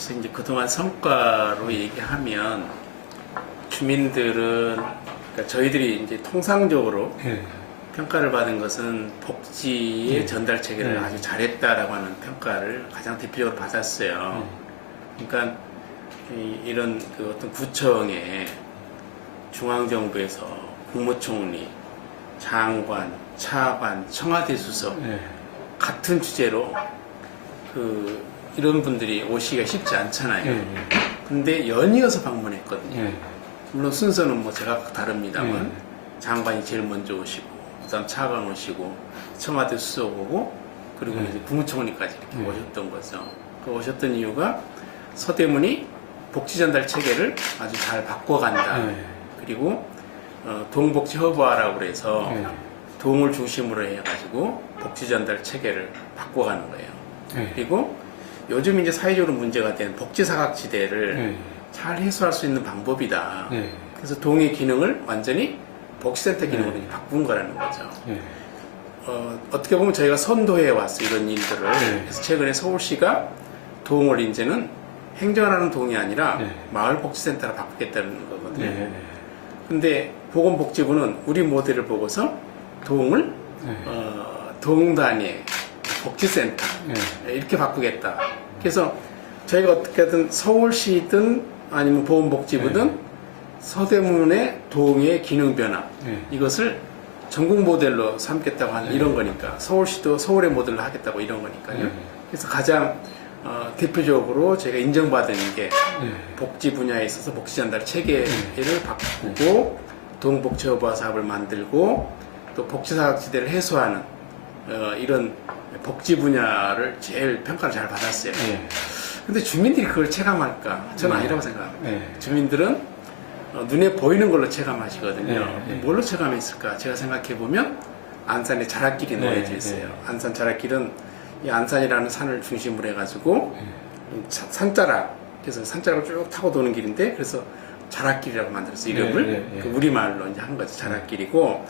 그래서 이제 그동안 성과로 얘기하면 주민들은 그러니까 저희들이 이제 통상적으로 예. 평가를 받은 것은 복지의 예. 전달 체계를 예. 아주 잘했다라고 하는 평가를 가장 대표적으로 받았어요. 그러니까 이런 그 어떤 구청의 중앙정부에서 국무총리, 장관, 차관, 청와대 수석 예. 같은 주제로 이런 분들이 오시기가 쉽지 않잖아요. 예. 근데 연이어서 방문했거든요. 예. 물론 순서는 뭐 제가 다릅니다만 예. 장관이 제일 먼저 오시고 그다음 차관 오시고 청와대 수석 오고 그리고 이제 국무총리까지 이렇게 오셨던 거죠. 그 오셨던 이유가 서대문이 복지 전달 체계를 아주 잘 바꿔간다. 그리고 동복지 허브화라고 그래서 동을 중심으로 해가지고 복지 전달 체계를 바꿔가는 거예요. 그리고 요즘 이제 사회적으로 문제가 된 복지 사각지대를 잘 해소할 수 있는 방법이다. 그래서 동의 기능을 완전히 복지센터 기능으로 바꾼 거라는 거죠. 어떻게 보면 저희가 선도해 왔어요, 이런 일들을. 그래서 최근에 서울시가 동을 이제는 행정하는 동이 아니라 마을복지센터로 바꾸겠다는 거거든요. 근데 보건복지부는 우리 모델을 보고서 동을 동 단위의 복지센터 이렇게 바꾸겠다. 그래서 저희가 어떻게든 서울시든 아니면 보건복지부든 서대문의 동의 기능 변화 이것을 전국 모델로 삼겠다고 하는 이런 거니까 서울시도 서울의 모델로 하겠다고 이런 거니까요. 그래서 가장 대표적으로 제가 인정받은 게 복지 분야에 있어서 복지 전달 체계를 바꾸고 동복지허브화 사업을 만들고 또 복지 사각지대를 해소하는 이런 복지 분야를 제일 평가를 잘 받았어요. 근데 주민들이 그걸 체감할까? 저는 아니라고 생각합니다. 주민들은 눈에 보이는 걸로 체감하시거든요. 뭘로 체감했을까? 제가 생각해 보면 안산에 자락길이 놓여져 있어요. 안산 자락길은 이 안산이라는 산을 중심으로 해가지고 산자락, 그래서 산자락을 쭉 타고 도는 길인데 그래서 자락길이라고 만들었어요. 이름을 그 우리말로 이제 한 거죠. 자락길이고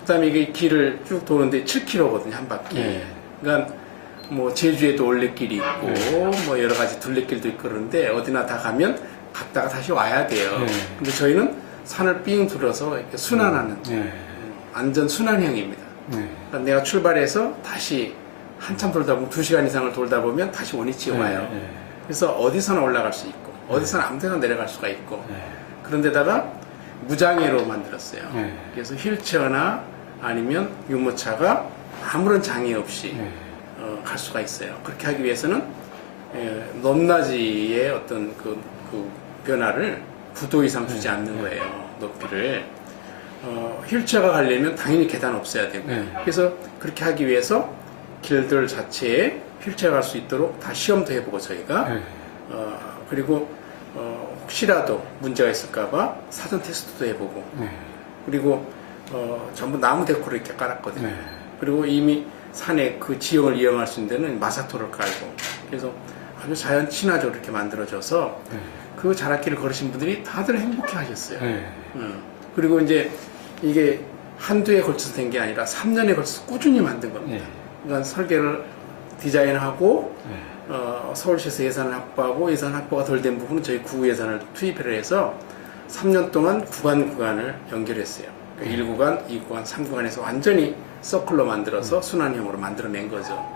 그다음에 이게 길을 쭉 도는데 7km거든요, 한 바퀴. 그러니까 뭐 제주에도 올레길이 있고 뭐 여러 가지 둘레길도 있고 그러는데 어디나 다 가면 갔다가 다시 와야 돼요. 근데 저희는 산을 삥 둘러서 이렇게 순환하는 안전 순환형입니다. 그러니까 내가 출발해서 다시 한참 돌다 보면 2시간 이상을 돌다 보면 다시 원위치에 와요. 그래서 어디서나 올라갈 수 있고 어디서나 아무 데나 내려갈 수가 있고 그런데다가 무장애로 만들었어요. 그래서 휠체어나 아니면 유모차가 아무런 장애 없이 갈 수가 있어요. 그렇게 하기 위해서는 높낮이의 어떤 그 변화를 9도 이상 주지 않는 거예요. 높이를. 휠체어가 가려면 당연히 계단 없어야 되고 그래서 그렇게 하기 위해서 길들 자체에 휠체어가 갈 수 있도록 다 시험도 해보고 저희가 그리고 혹시라도 문제가 있을까봐 사전 테스트도 해보고 그리고 전부 나무 데코를 이렇게 깔았거든요. 그리고 이미 산에 그 지형을 이용할 수 있는 데는 마사토를 깔고 그래서 아주 자연 친화적으로 이렇게 만들어져서 그 자락길을 걸으신 분들이 다들 행복해 하셨어요. 그리고 이제 이게 한두 해에 걸쳐서 된 게 아니라 3년에 걸쳐서 꾸준히 만든 겁니다. 그러니까 설계를 디자인하고 서울시에서 예산을 확보하고 예산 확보가 덜 된 부분은 저희 구 예산을 투입을 해서 3년 동안 구간을 연결했어요. 그러니까 1구간, 2구간, 3구간에서 완전히 서클로 만들어서 순환형으로 만들어낸 거죠.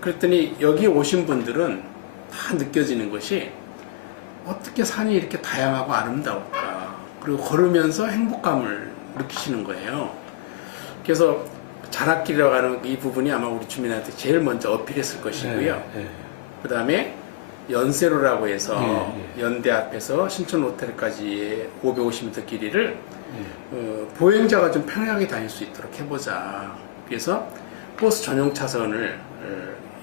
그랬더니 여기 오신 분들은 다 느껴지는 것이 어떻게 산이 이렇게 다양하고 아름다울까. 그리고 걸으면서 행복감을 느끼시는 거예요. 그래서 자락길이라고 하는 이 부분이 아마 우리 주민한테 제일 먼저 어필했을 것이고요. 그 다음에 연세로라고 해서 연대 앞에서 신촌 호텔까지의 550m 길이를 보행자가 좀 편하게 다닐 수 있도록 해보자. 그래서 버스 전용 차선을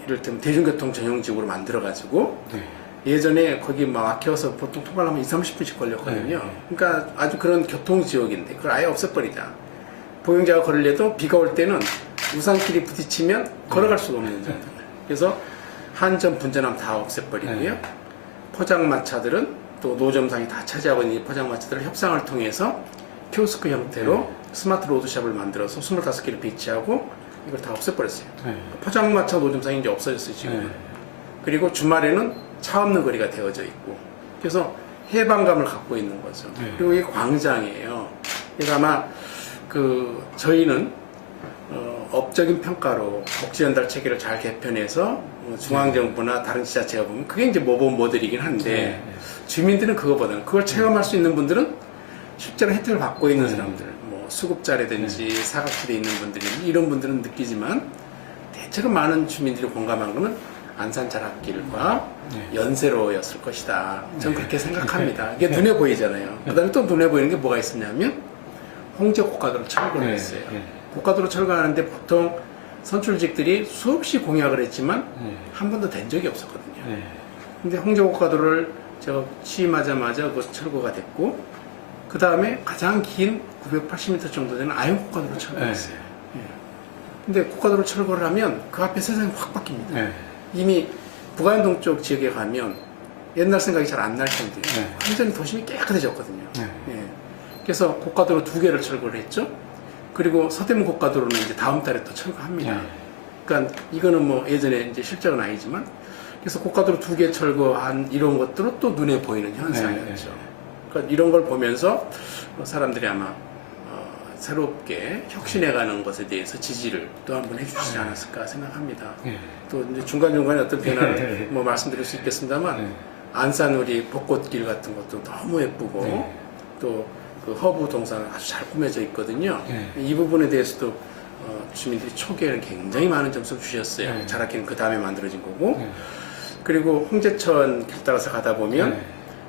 이를테면 대중교통 전용지구로 만들어가지고 예전에 거기 막 막혀서 보통 통과하면 20-30분씩 걸렸거든요. 그러니까 아주 그런 교통지역인데 그걸 아예 없애버리자. 보행자가 걸으려도 비가 올 때는 우산길이 부딪히면 걸어갈 수가 없는 정도. 그래서 한전, 분전함 다 없애버리고요. 포장마차들은 또 노점상이 다 차지하고 있는 포장마차들을 협상을 통해서 키오스크 형태로 스마트 로드샵을 만들어서 25개를 배치하고 이걸 다 없애버렸어요. 포장마차 노점상이 이제 없어졌어요, 지금은. 그리고 주말에는 차 없는 거리가 되어져 있고, 그래서 해방감을 갖고 있는 거죠. 그리고 이게 광장이에요. 그래서 아마 저희는 업적인 평가로 복지전달 체계를 잘 개편해서 중앙정부나 다른 지자체가 보면 그게 이제 모범 모델이긴 한데, 주민들은 그거보다는 그걸 체험할 수 있는 분들은 실제로 혜택을 받고 있는 사람들, 뭐 수급자라든지 사각지대에 있는 분들이 이런 분들은 느끼지만, 대체로 많은 주민들이 공감한 거는 안산 자락길과 연세로였을 것이다. 저는 그렇게 생각합니다. 이게 눈에 보이잖아요. 그 다음에 또 눈에 보이는 게 뭐가 있었냐면 홍제 고가도로 철거를 했어요. 고가도로 철거하는데 보통 선출직들이 수없이 공약을 했지만 한 번도 된 적이 없었거든요. 근데 홍제 고가도로를 제가 취임하자마자 그 철거가 됐고, 그 다음에 가장 긴 980m 정도 되는 아영 고가도로 철거했어요. 근데 고가도로 철거를 하면 그 앞에 세상이 확 바뀝니다. 이미 북안동 쪽 지역에 가면 옛날 생각이 잘 안 날 정도예요. 완전히 도심이 깨끗해졌거든요. 그래서 고가도로 2개를 철거를 했죠. 그리고 서대문 고가도로는 이제 다음 달에 또 철거합니다. 그러니까 이거는 뭐 예전에 이제 실적은 아니지만, 그래서 고가도로 2개 철거한 이런 것들은 또 눈에 보이는 현상이었죠. 그러니까 이런 걸 보면서 사람들이 아마 새롭게 혁신해가는 것에 대해서 지지를 또 한 번 해주시지 않았을까 생각합니다. 또 이제 중간중간에 어떤 변화를 뭐 말씀드릴 수 있겠습니다만, 안산 우리 벚꽃길 같은 것도 너무 예쁘고, 또 그 허브 동산 아주 잘 꾸며져 있거든요. 이 부분에 대해서도 주민들이 초기에는 굉장히 많은 점수를 주셨어요. 자락길은 그 다음에 만들어진 거고, 그리고 홍제천 길 따라서 가다 보면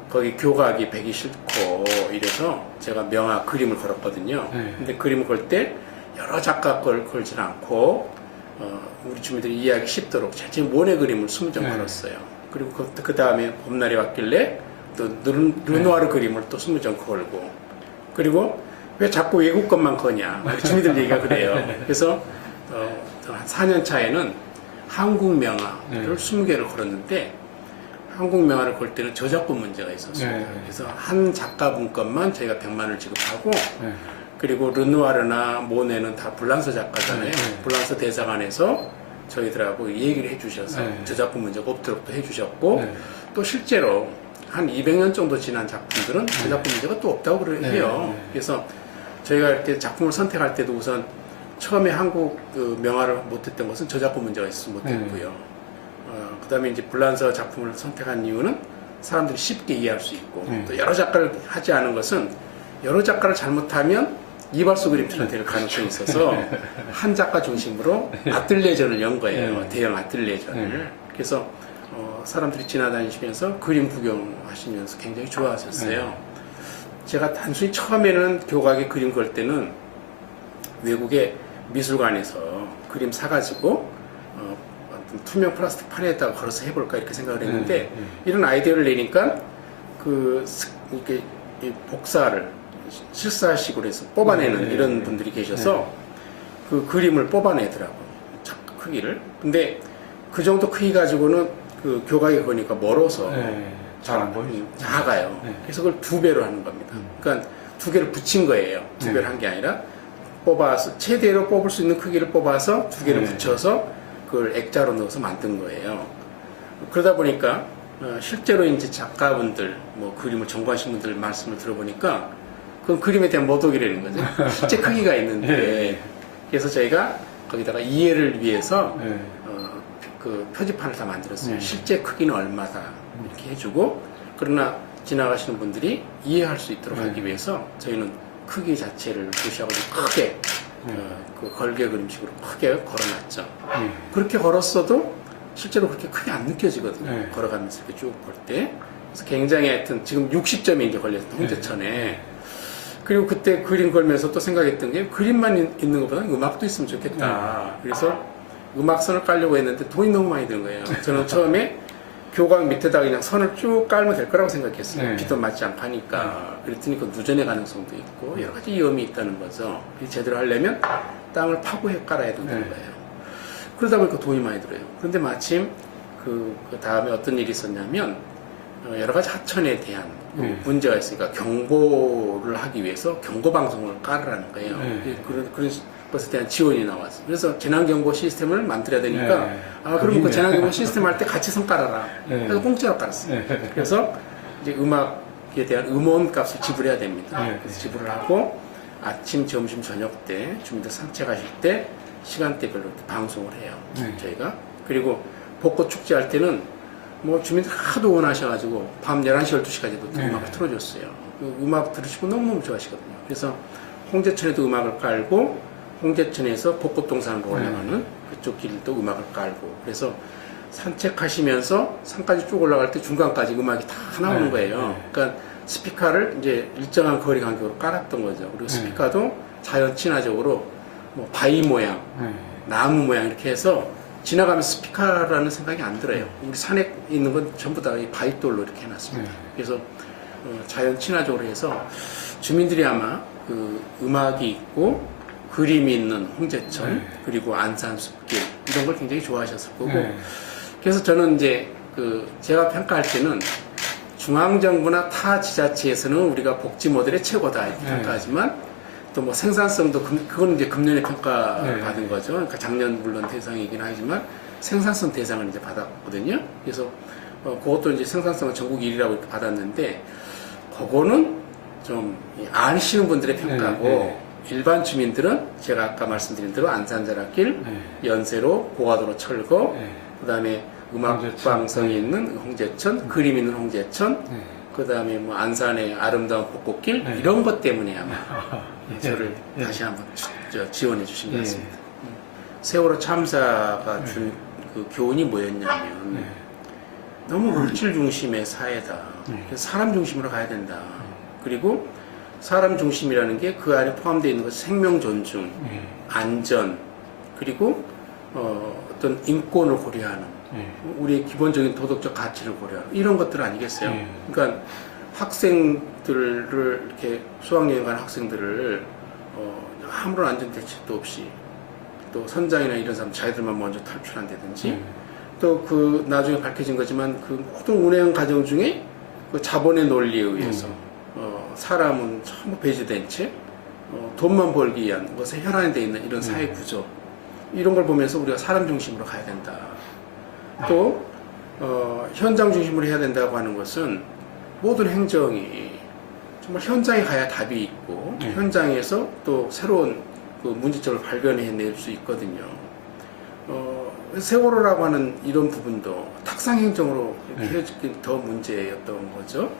거기 교각이 배기 싫고 이래서 제가 명화 그림을 걸었거든요. 근데 그림을 걸 때 여러 작가 걸 걸질 않고 우리 주민들이 이해하기 쉽도록 제 모네 그림을 20점 걸었어요. 그리고 그 다음에 봄날이 왔길래 또 르누아르 그림을 또 20점 걸고, 그리고 왜 자꾸 외국 것만 거냐, 우리 주민들 얘기가 그래요. 그래서 한 4년 차에는 한국 명화를 20개를 걸었는데, 한국 명화를 걸 때는 저작권 문제가 있었어요. 그래서 한 작가분 것만 저희가 100만 원을 지급하고, 그리고 르누아르나 모네는 다 불란서 작가잖아요. 불란서 대사관에서 저희들하고 얘기를 해주셔서 저작권 문제가 없도록 또 해주셨고, 또 실제로 한 200년 정도 지난 작품들은 저작권 문제가 또 없다고 해요. 그래서 저희가 이렇게 작품을 선택할 때도 우선 처음에 한국 그 명화를 못했던 것은 저작권 문제가 있어서 못했고요. 그 다음에 이제 불란서 작품을 선택한 이유는 사람들이 쉽게 이해할 수 있고, 또 여러 작가를 하지 않은 것은 여러 작가를 잘못하면 이발소 그림처럼 될 가능성이 있어서 한 작가 중심으로 아틀레전을 연 거예요. 대형 아틀레전을. 그래서 사람들이 지나다니시면서 그림 구경하시면서 굉장히 좋아하셨어요. 제가 단순히 처음에는 교각에 그림 걸 때는 외국의 미술관에서 그림 사가지고 투명 플라스틱 판에다가 걸어서 해볼까 이렇게 생각을 했는데, 이런 아이디어를 내니까 이렇게 복사를 실사식으로 해서 뽑아내는 이런 분들이 계셔서 그 그림을 뽑아내더라고요. 크기를. 근데 그 정도 크기 가지고는 그 교각에 거니까 멀어서 잘 안 보이죠. 작아요. 그래서 그걸 2배로 하는 겁니다. 그러니까 2개를 붙인 거예요. 2배를 한 게 아니라 뽑아서 최대로 뽑을 수 있는 크기를 뽑아서 2개를 붙여서 그걸 액자로 넣어서 만든 거예요. 그러다 보니까 실제로 이제 작가분들, 뭐 그림을 전공하신 분들 말씀을 들어보니까 그건 그림에 대한 모독이라는 거죠. 실제 크기가 있는데, 그래서 저희가 거기다가 이해를 위해서 그 표지판을 다 만들었어요. 실제 크기는 얼마다 이렇게 해주고, 그러나 지나가시는 분들이 이해할 수 있도록 하기 위해서 저희는 크기 자체를 무시하고 크게 그 걸개 그림식으로 크게 걸어놨죠. 그렇게 걸었어도 실제로 그렇게 크게 안 느껴지거든요. 걸어가면서 이렇게 쭉 볼 때. 그래서 굉장히 하여튼 지금 60점이 이제 걸렸어요. 홍제천에. 그리고 그때 그림 걸면서 또 생각했던 게, 그림만 있는 것보다는 음악도 있으면 좋겠다. 그래서 음악선을 깔려고 했는데 돈이 너무 많이 드는 거예요. 저는 처음에 교각 밑에다가 그냥 선을 쭉 깔면 될 거라고 생각했어요. 비도 맞지 않고 하니까. 그랬더니 그 누전의 가능성도 있고 여러 가지 위험이 있다는 거죠. 제대로 하려면 땅을 파고 깔아야 된다는 거예요. 그러다 보니까 돈이 많이 들어요. 그런데 마침 그 다음에 어떤 일이 있었냐면, 여러 가지 하천에 대한 문제가 있으니까 경보를 하기 위해서 경고방송을 깔으라는 거예요. 그런 것에 대한 지원이 나왔어요. 그래서 재난경보 시스템을 만들어야 되니까 네. 그럼 그 재난경보 시스템 할 때 같이 성 깔아라. 네. 그래서 공짜로 깔았어요. 그래서 이제 음악에 대한 음원값을 지불해야 됩니다. 네. 그래서 지불을 하고 아침, 점심, 저녁 때 주민들 산책하실 때 시간대별로 이렇게 방송을 해요. 네. 저희가. 그리고 벚꽃 축제 할 때는 뭐 주민들 하도 원하셔가지고 밤 11시, 12시까지도 네. 음악을 틀어줬어요. 그 음악 들으시고 너무너무 좋아하시거든요. 그래서 홍제천에도 음악을 깔고 홍제천에서 벚꽃 동산으로 올라가는 그쪽 길도 음악을 깔고 그래서 산책하시면서 산까지 쭉 올라갈 때 중간까지 음악이 다 나오는 네. 거예요. 네. 그러니까 스피커를 이제 일정한 거리 간격으로 깔았던 거죠. 그리고 스피커도 자연 친화적으로 뭐 바위 모양, 나무 모양 이렇게 해서 지나가면 스피커라는 생각이 안 들어요. 우리 산에 있는 건 전부 다 이 바위돌로 이렇게 해놨습니다. 그래서 자연 친화적으로 해서 주민들이 아마 그 음악이 있고 그림이 있는 홍제천 그리고 안산숲길 이런 걸 굉장히 좋아하셨을 거고 그래서 저는 이제 그 제가 평가할 때는 중앙정부나 타 지자체에서는 우리가 복지 모델의 최고다 이렇게 평가하지만 또 뭐 생산성도 그건 이제 금년에 평가받은 거죠. 그러니까 작년 물론 대상이긴 하지만 생산성 대상을 이제 받았거든요. 그래서 그것도 이제 생산성은 전국 1위라고 이렇게 받았는데 그거는 좀 아시는 분들의 평가고 일반 주민들은 제가 아까 말씀드린 대로 안산자락길, 연세로, 고가도로 철거, 그다음에 음악방송이 있는 홍제천, 그림 있는 홍제천, 그다음에 뭐 안산의 아름다운 벚꽃길 이런 것 때문에 아마 저를 다시 한번 지원해 주신 것 같습니다. 세월호 참사가 준 그 교훈이 뭐였냐면 너무 물질 중심의 사회다. 그래서 사람 중심으로 가야 된다. 그리고 사람 중심이라는 게 그 안에 포함되어 있는 것은 생명 존중, 안전, 그리고 어떤 인권을 고려하는 우리의 기본적인 도덕적 가치를 고려하는 이런 것들 아니겠어요? 그러니까 학생들을 이렇게 수학여행 간 학생들을 아무런 안전 대책도 없이 또 선장이나 이런 사람 자기들만 먼저 탈출한다든지 또 그 나중에 밝혀진 거지만 그 모든 운행 과정 중에 그 자본의 논리에 의해서 사람은 전부 배제된 채 돈만 벌기 위한 것에 혈안되어 있는 이런 사회 구조 이런 걸 보면서 우리가 사람 중심으로 가야 된다. 또 현장 중심으로 해야 된다고 하는 것은 모든 행정이 정말 현장에 가야 답이 있고 현장에서 또 새로운 그 문제점을 발견해낼 수 있거든요. 세월호라고 하는 이런 부분도 탁상 행정으로 해야지 더 문제였던 거죠.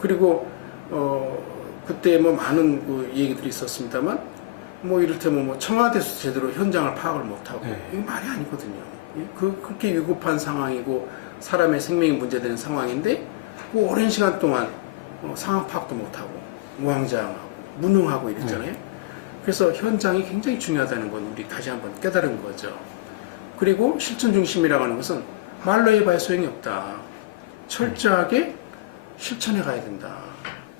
그리고 그때 뭐 많은 그 얘기들이 있었습니다만 뭐 이를테면 뭐 청와대에서 제대로 현장을 파악을 못하고 이거 말이 아니거든요. 그렇게 위급한 상황이고 사람의 생명이 문제되는 상황인데 그 오랜 시간 동안 상황 파악도 못하고 무왕장하고 무능하고 이랬잖아요. 그래서 현장이 굉장히 중요하다는 건 우리 다시 한번 깨달은 거죠. 그리고 실천 중심이라고 하는 것은 말로 해봐야 소용이 없다. 철저하게 실천해 가야 된다.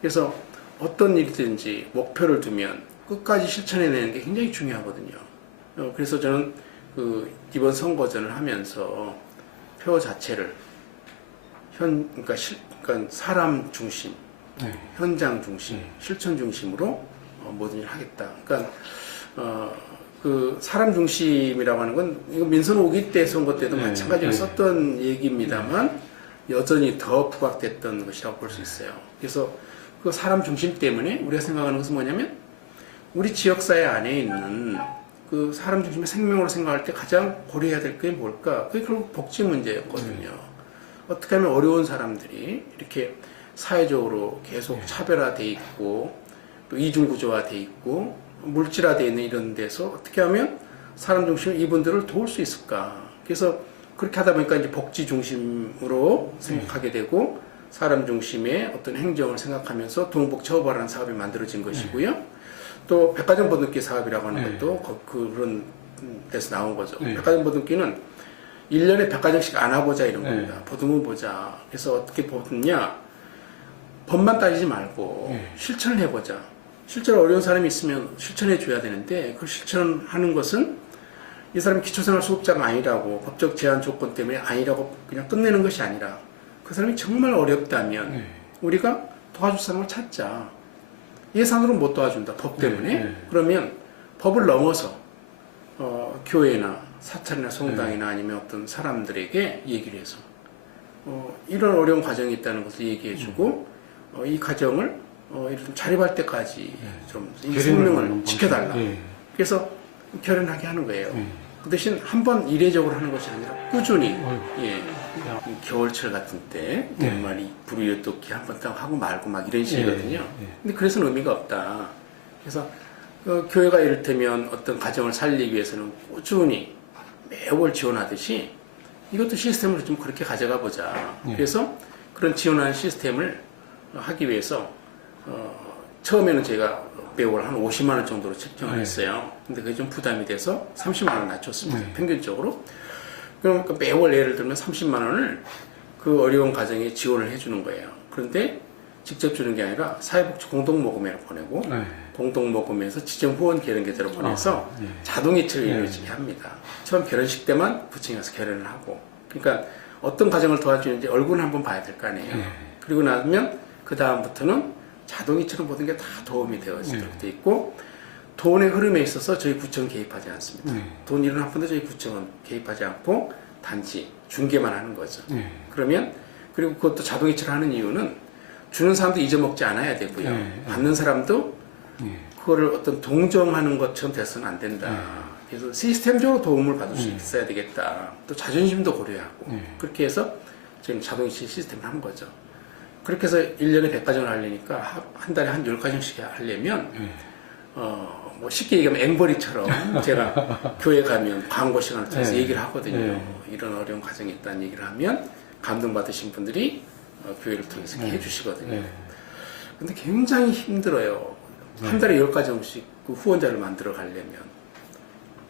그래서 어떤 일이든지 목표를 두면 끝까지 실천해내는 게 굉장히 중요하거든요. 그래서 저는 그 이번 선거전을 하면서 표 자체를 그러니까 사람 중심, 현장 중심, 실천 중심으로 모든 일을 하겠다. 그러니까 그 사람 중심이라고 하는 건 이거 민선 5기 때 선거 때도 마찬가지로 썼던 얘기입니다만 여전히 더 부각됐던 것이라고 볼 수 있어요. 그래서 그 사람 중심 때문에 우리가 생각하는 것은 뭐냐면 우리 지역사회 안에 있는 그 사람 중심의 생명으로 생각할 때 가장 고려해야 될 게 뭘까? 그게 결국 복지 문제였거든요. 어떻게 하면 어려운 사람들이 이렇게 사회적으로 계속 차별화돼 있고 또 이중구조화돼 있고 물질화되어 있는 이런 데서 어떻게 하면 사람 중심으로 이분들을 도울 수 있을까? 그래서 그렇게 하다 보니까 이제 복지 중심으로 생각하게 되고 사람 중심의 어떤 행정을 생각하면서 동복처벌하는 사업이 만들어진 것이고요. 또 백화점 보듬기 사업이라고 하는 것도 그런 데서 나온 거죠. 백화점 보듬기는 1년에 100가정씩 안아보자 이런 겁니다. 보듬어 보자. 그래서 어떻게 보듬냐? 법만 따지지 말고 실천을 해보자. 실제로 어려운 사람이 있으면 실천해 줘야 되는데 그 실천하는 것은 이 사람이 기초생활 수급자가 아니라고 법적 제한 조건 때문에 아니라고 그냥 끝내는 것이 아니라 그 사람이 정말 어렵다면 우리가 도와줄 사람을 찾자. 예산으로 못 도와준다. 법 때문에. 그러면 법을 넘어서 교회나 사찰이나 성당이나 아니면 어떤 사람들에게 얘기를 해서 이런 어려운 과정이 있다는 것을 얘기해주고 이 과정을 이런 자립할 때까지 좀 이 생명을 지켜달라. 그래서 결연하게 하는 거예요. 그 대신 한 번 이례적으로 하는 것이 아니라 꾸준히 이 겨울철 같은 때 정말 불우이웃돕기 한 번 딱 하고 말고 막 이런 식이거든요. 근데 그래서는 의미가 없다. 그래서 교회가 이를테면 어떤 가정을 살리기 위해서는 꾸준히 매월 지원하듯이 이것도 시스템으로 좀 그렇게 가져가 보자. 그래서 그런 지원하는 시스템을 하기 위해서 처음에는 제가 매월 한 50만 원 정도로 책정을 했어요. 근데 그게 좀 부담이 돼서 30만 원 낮췄습니다. 평균적으로. 그럼 매월 예를 들면 30만 원을 그 어려운 가정에 지원을 해주는 거예요. 그런데 직접 주는 게 아니라 사회복지 공동모금회로 보내고 공동모금에서 지정 후원 결연 계좌로 보내서 자동이체를 이루어지게 합니다. 처음 결혼식 때만 부친이 가서 결혼을 하고, 그러니까 어떤 가정을 도와주는지 얼굴을 한번 봐야 될 거 아니에요. 그리고 나면 그 다음부터는 자동이체로 모든 게 다 도움이 되어지도록 돼 있고, 돈의 흐름에 있어서 저희 구청은 개입하지 않습니다. 돈 일은 한 번도 저희 구청은 개입하지 않고 단지 중개만 하는 거죠. 그러면 그리고 그것도 자동이체를 하는 이유는 주는 사람도 잊어먹지 않아야 되고요. 받는 사람도 그거를 어떤 동정하는 것처럼 돼서는 안 된다. 그래서 시스템적으로 도움을 받을 수 있어야 되겠다. 또 자존심도 고려하고 그렇게 해서 지금 자동이체 시스템을 한 거죠. 그렇게 해서 1년에 100가정을 하려니까 한 달에 한 10가정씩 하려면 뭐 쉽게 얘기하면 앵벌이처럼 제가 교회 가면 광고 시간을 통해서 얘기를 하거든요. 이런 어려운 가정이 있다는 얘기를 하면 감동받으신 분들이 교회를 통해서 이렇게 해주시거든요. 근데 굉장히 힘들어요. 한 달에 10가정씩 그 후원자를 만들어 가려면.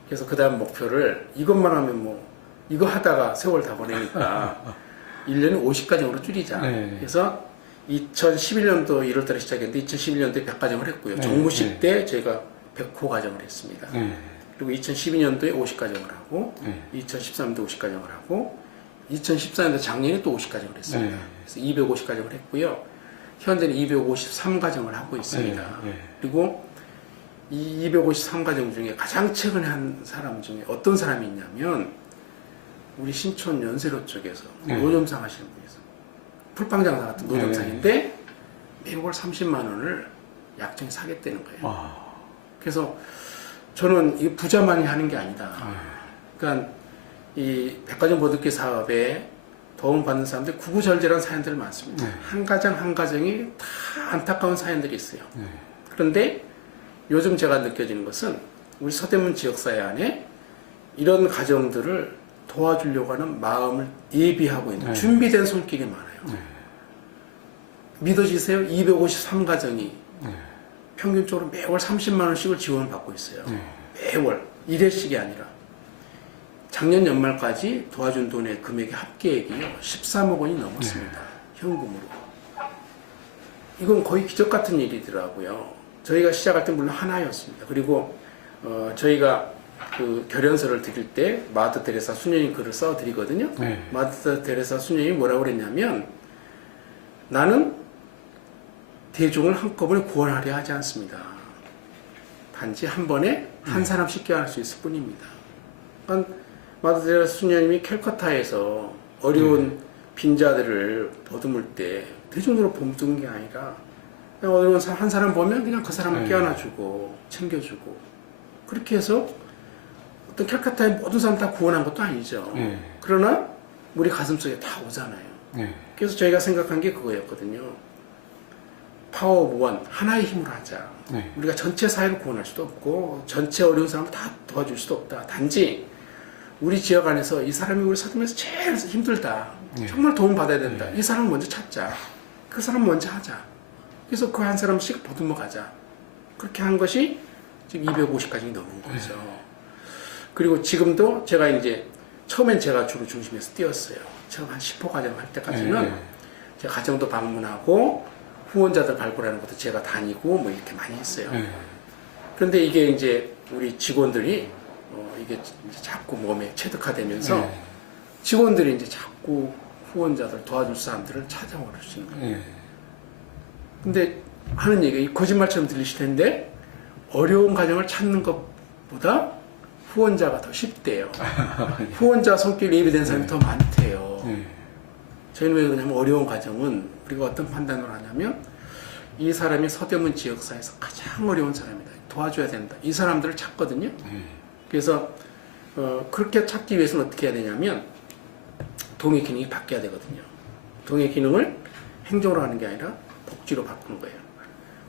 그래서 그 다음 목표를 이것만 하면 뭐 이거 하다가 세월 다 보내니까 1년에 50가정으로 줄이자. 그래서 2011년도 1월달에 시작했는데 2011년도에 100가정을 했고요. 정무식 때 제가 100호 가정을 했습니다. 그리고 2012년도에 50가정을 하고 2013년도 50가정을 하고 2014년도 작년에 또 50가정을 했습니다. 그래서 250가정을 했고요. 현재는 253가정을 하고 있습니다. 그리고 이 253가정 중에 가장 최근에 한 사람 중에 어떤 사람이 있냐면 우리 신촌 연세로 쪽에서 노점상 하시는 분이서 풀빵장사 같은 노점상인데 매월 30만 원을 약정에 사겠다는 거예요. 그래서 저는 이게 부자만이 하는 게 아니다. 그러니까 이 백화점 보드기 사업에 도움받는 사람들 구구절절한 사연들 많습니다. 한 가정 한 가정이 다 안타까운 사연들이 있어요. 그런데 요즘 제가 느껴지는 것은 우리 서대문 지역사회 안에 이런 가정들을 도와주려고 하는 마음을 예비하고 있는 준비된 손길이 많아요. 믿어지세요? 253가정이 평균적으로 매월 30만 원씩을 지원을 받고 있어요. 매월 1회씩이 아니라 작년 연말까지 도와준 돈의 금액의 합계액이요 13억 원이 넘었습니다. 현금으로. 이건 거의 기적 같은 일이더라고요. 저희가 시작할 때 물론 하나였습니다. 그리고 저희가 그 결연서를 드릴 때 마더 테레사 수녀님 글을 써 드리거든요. 마더 테레사 수녀님이 뭐라고 그랬냐면 나는 대중을 한꺼번에 구원하려 하지 않습니다. 단지 한 번에 한 사람씩 깨어날 수 있을 뿐입니다. 그러니까 마더 테레사 수녀님이 캘커타에서 어려운 빈자들을 보듬을 때 대중으로 보듬는 게 아니라 그냥 어려운 한 사람 보면 그냥 그 사람을 깨어나주고 챙겨주고 그렇게 해서 어떤 캘커타의 모든 사람 다 구원한 것도 아니죠. 그러나 우리 가슴속에 다 오잖아요. 그래서 저희가 생각한 게 그거였거든요. 파워 오브 원, 하나의 힘으로 하자. 우리가 전체 사회를 구원할 수도 없고 전체 어려운 사람을 다 도와줄 수도 없다. 단지 우리 지역 안에서 이 사람이 우리 서점에서 제일 힘들다. 정말 도움받아야 된다. 이 사람을 먼저 찾자. 그 사람 먼저 하자. 그래서 그 한 사람씩 보듬어 가자. 그렇게 한 것이 지금 250가정이 넘은 거죠. 그리고 지금도 제가 이제 처음엔 제가 주로 중심에서 뛰었어요. 처음 한 10호 가정 할 때까지는 제가 가정도 방문하고 후원자들 발굴하는 것도 제가 다니고 뭐 이렇게 많이 했어요. 그런데 이게 이제 우리 직원들이 이게 이제 자꾸 몸에 체득화되면서 직원들이 이제 자꾸 후원자들 도와줄 사람들을 찾아오시는 거예요. 근데 하는 얘기 거짓말처럼 들리실 텐데 어려운 가정을 찾는 것 보다 후원자가 더 쉽대요. 후원자 손길에 예비된 사람이 더 많대요. 저희는 왜 그러냐면 어려운 과정은 우리가 어떤 판단을 하냐면 이 사람이 서대문 지역사회에서 가장 어려운 사람이다. 도와줘야 된다. 이 사람들을 찾거든요. 그래서 그렇게 찾기 위해서는 어떻게 해야 되냐면 동의 기능이 바뀌어야 되거든요. 동의 기능을 행정으로 하는 게 아니라 복지로 바꾸는 거예요.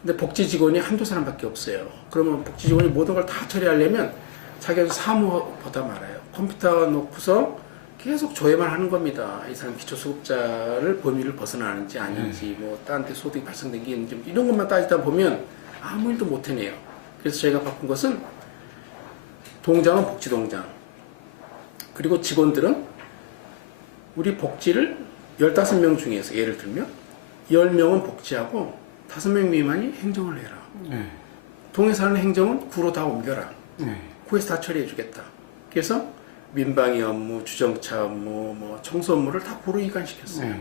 근데 복지 직원이 한두 사람밖에 없어요. 그러면 복지 직원이 모든 걸 다 처리하려면 자기가 사무보다 말아요. 컴퓨터 놓고서 계속 조회만 하는 겁니다. 이 사람 기초수급자를 범위를 벗어나는지 아닌지, 뭐 다른 데 소득이 발생된 게 있는지 이런 것만 따지다 보면 아무 일도 못 해내요. 그래서 저희가 바꾼 것은 동장은 복지동장, 그리고 직원들은 우리 복지를 15명 중에서 예를 들면 10명은 복지하고 5명 미만이 행정을 해라. 동에 사는 행정은 구로 다 옮겨라. 구에서 다 처리해 주겠다. 그래서 민방위 업무, 주정차 업무, 뭐 청소 업무를 다 구로 이관시켰어요.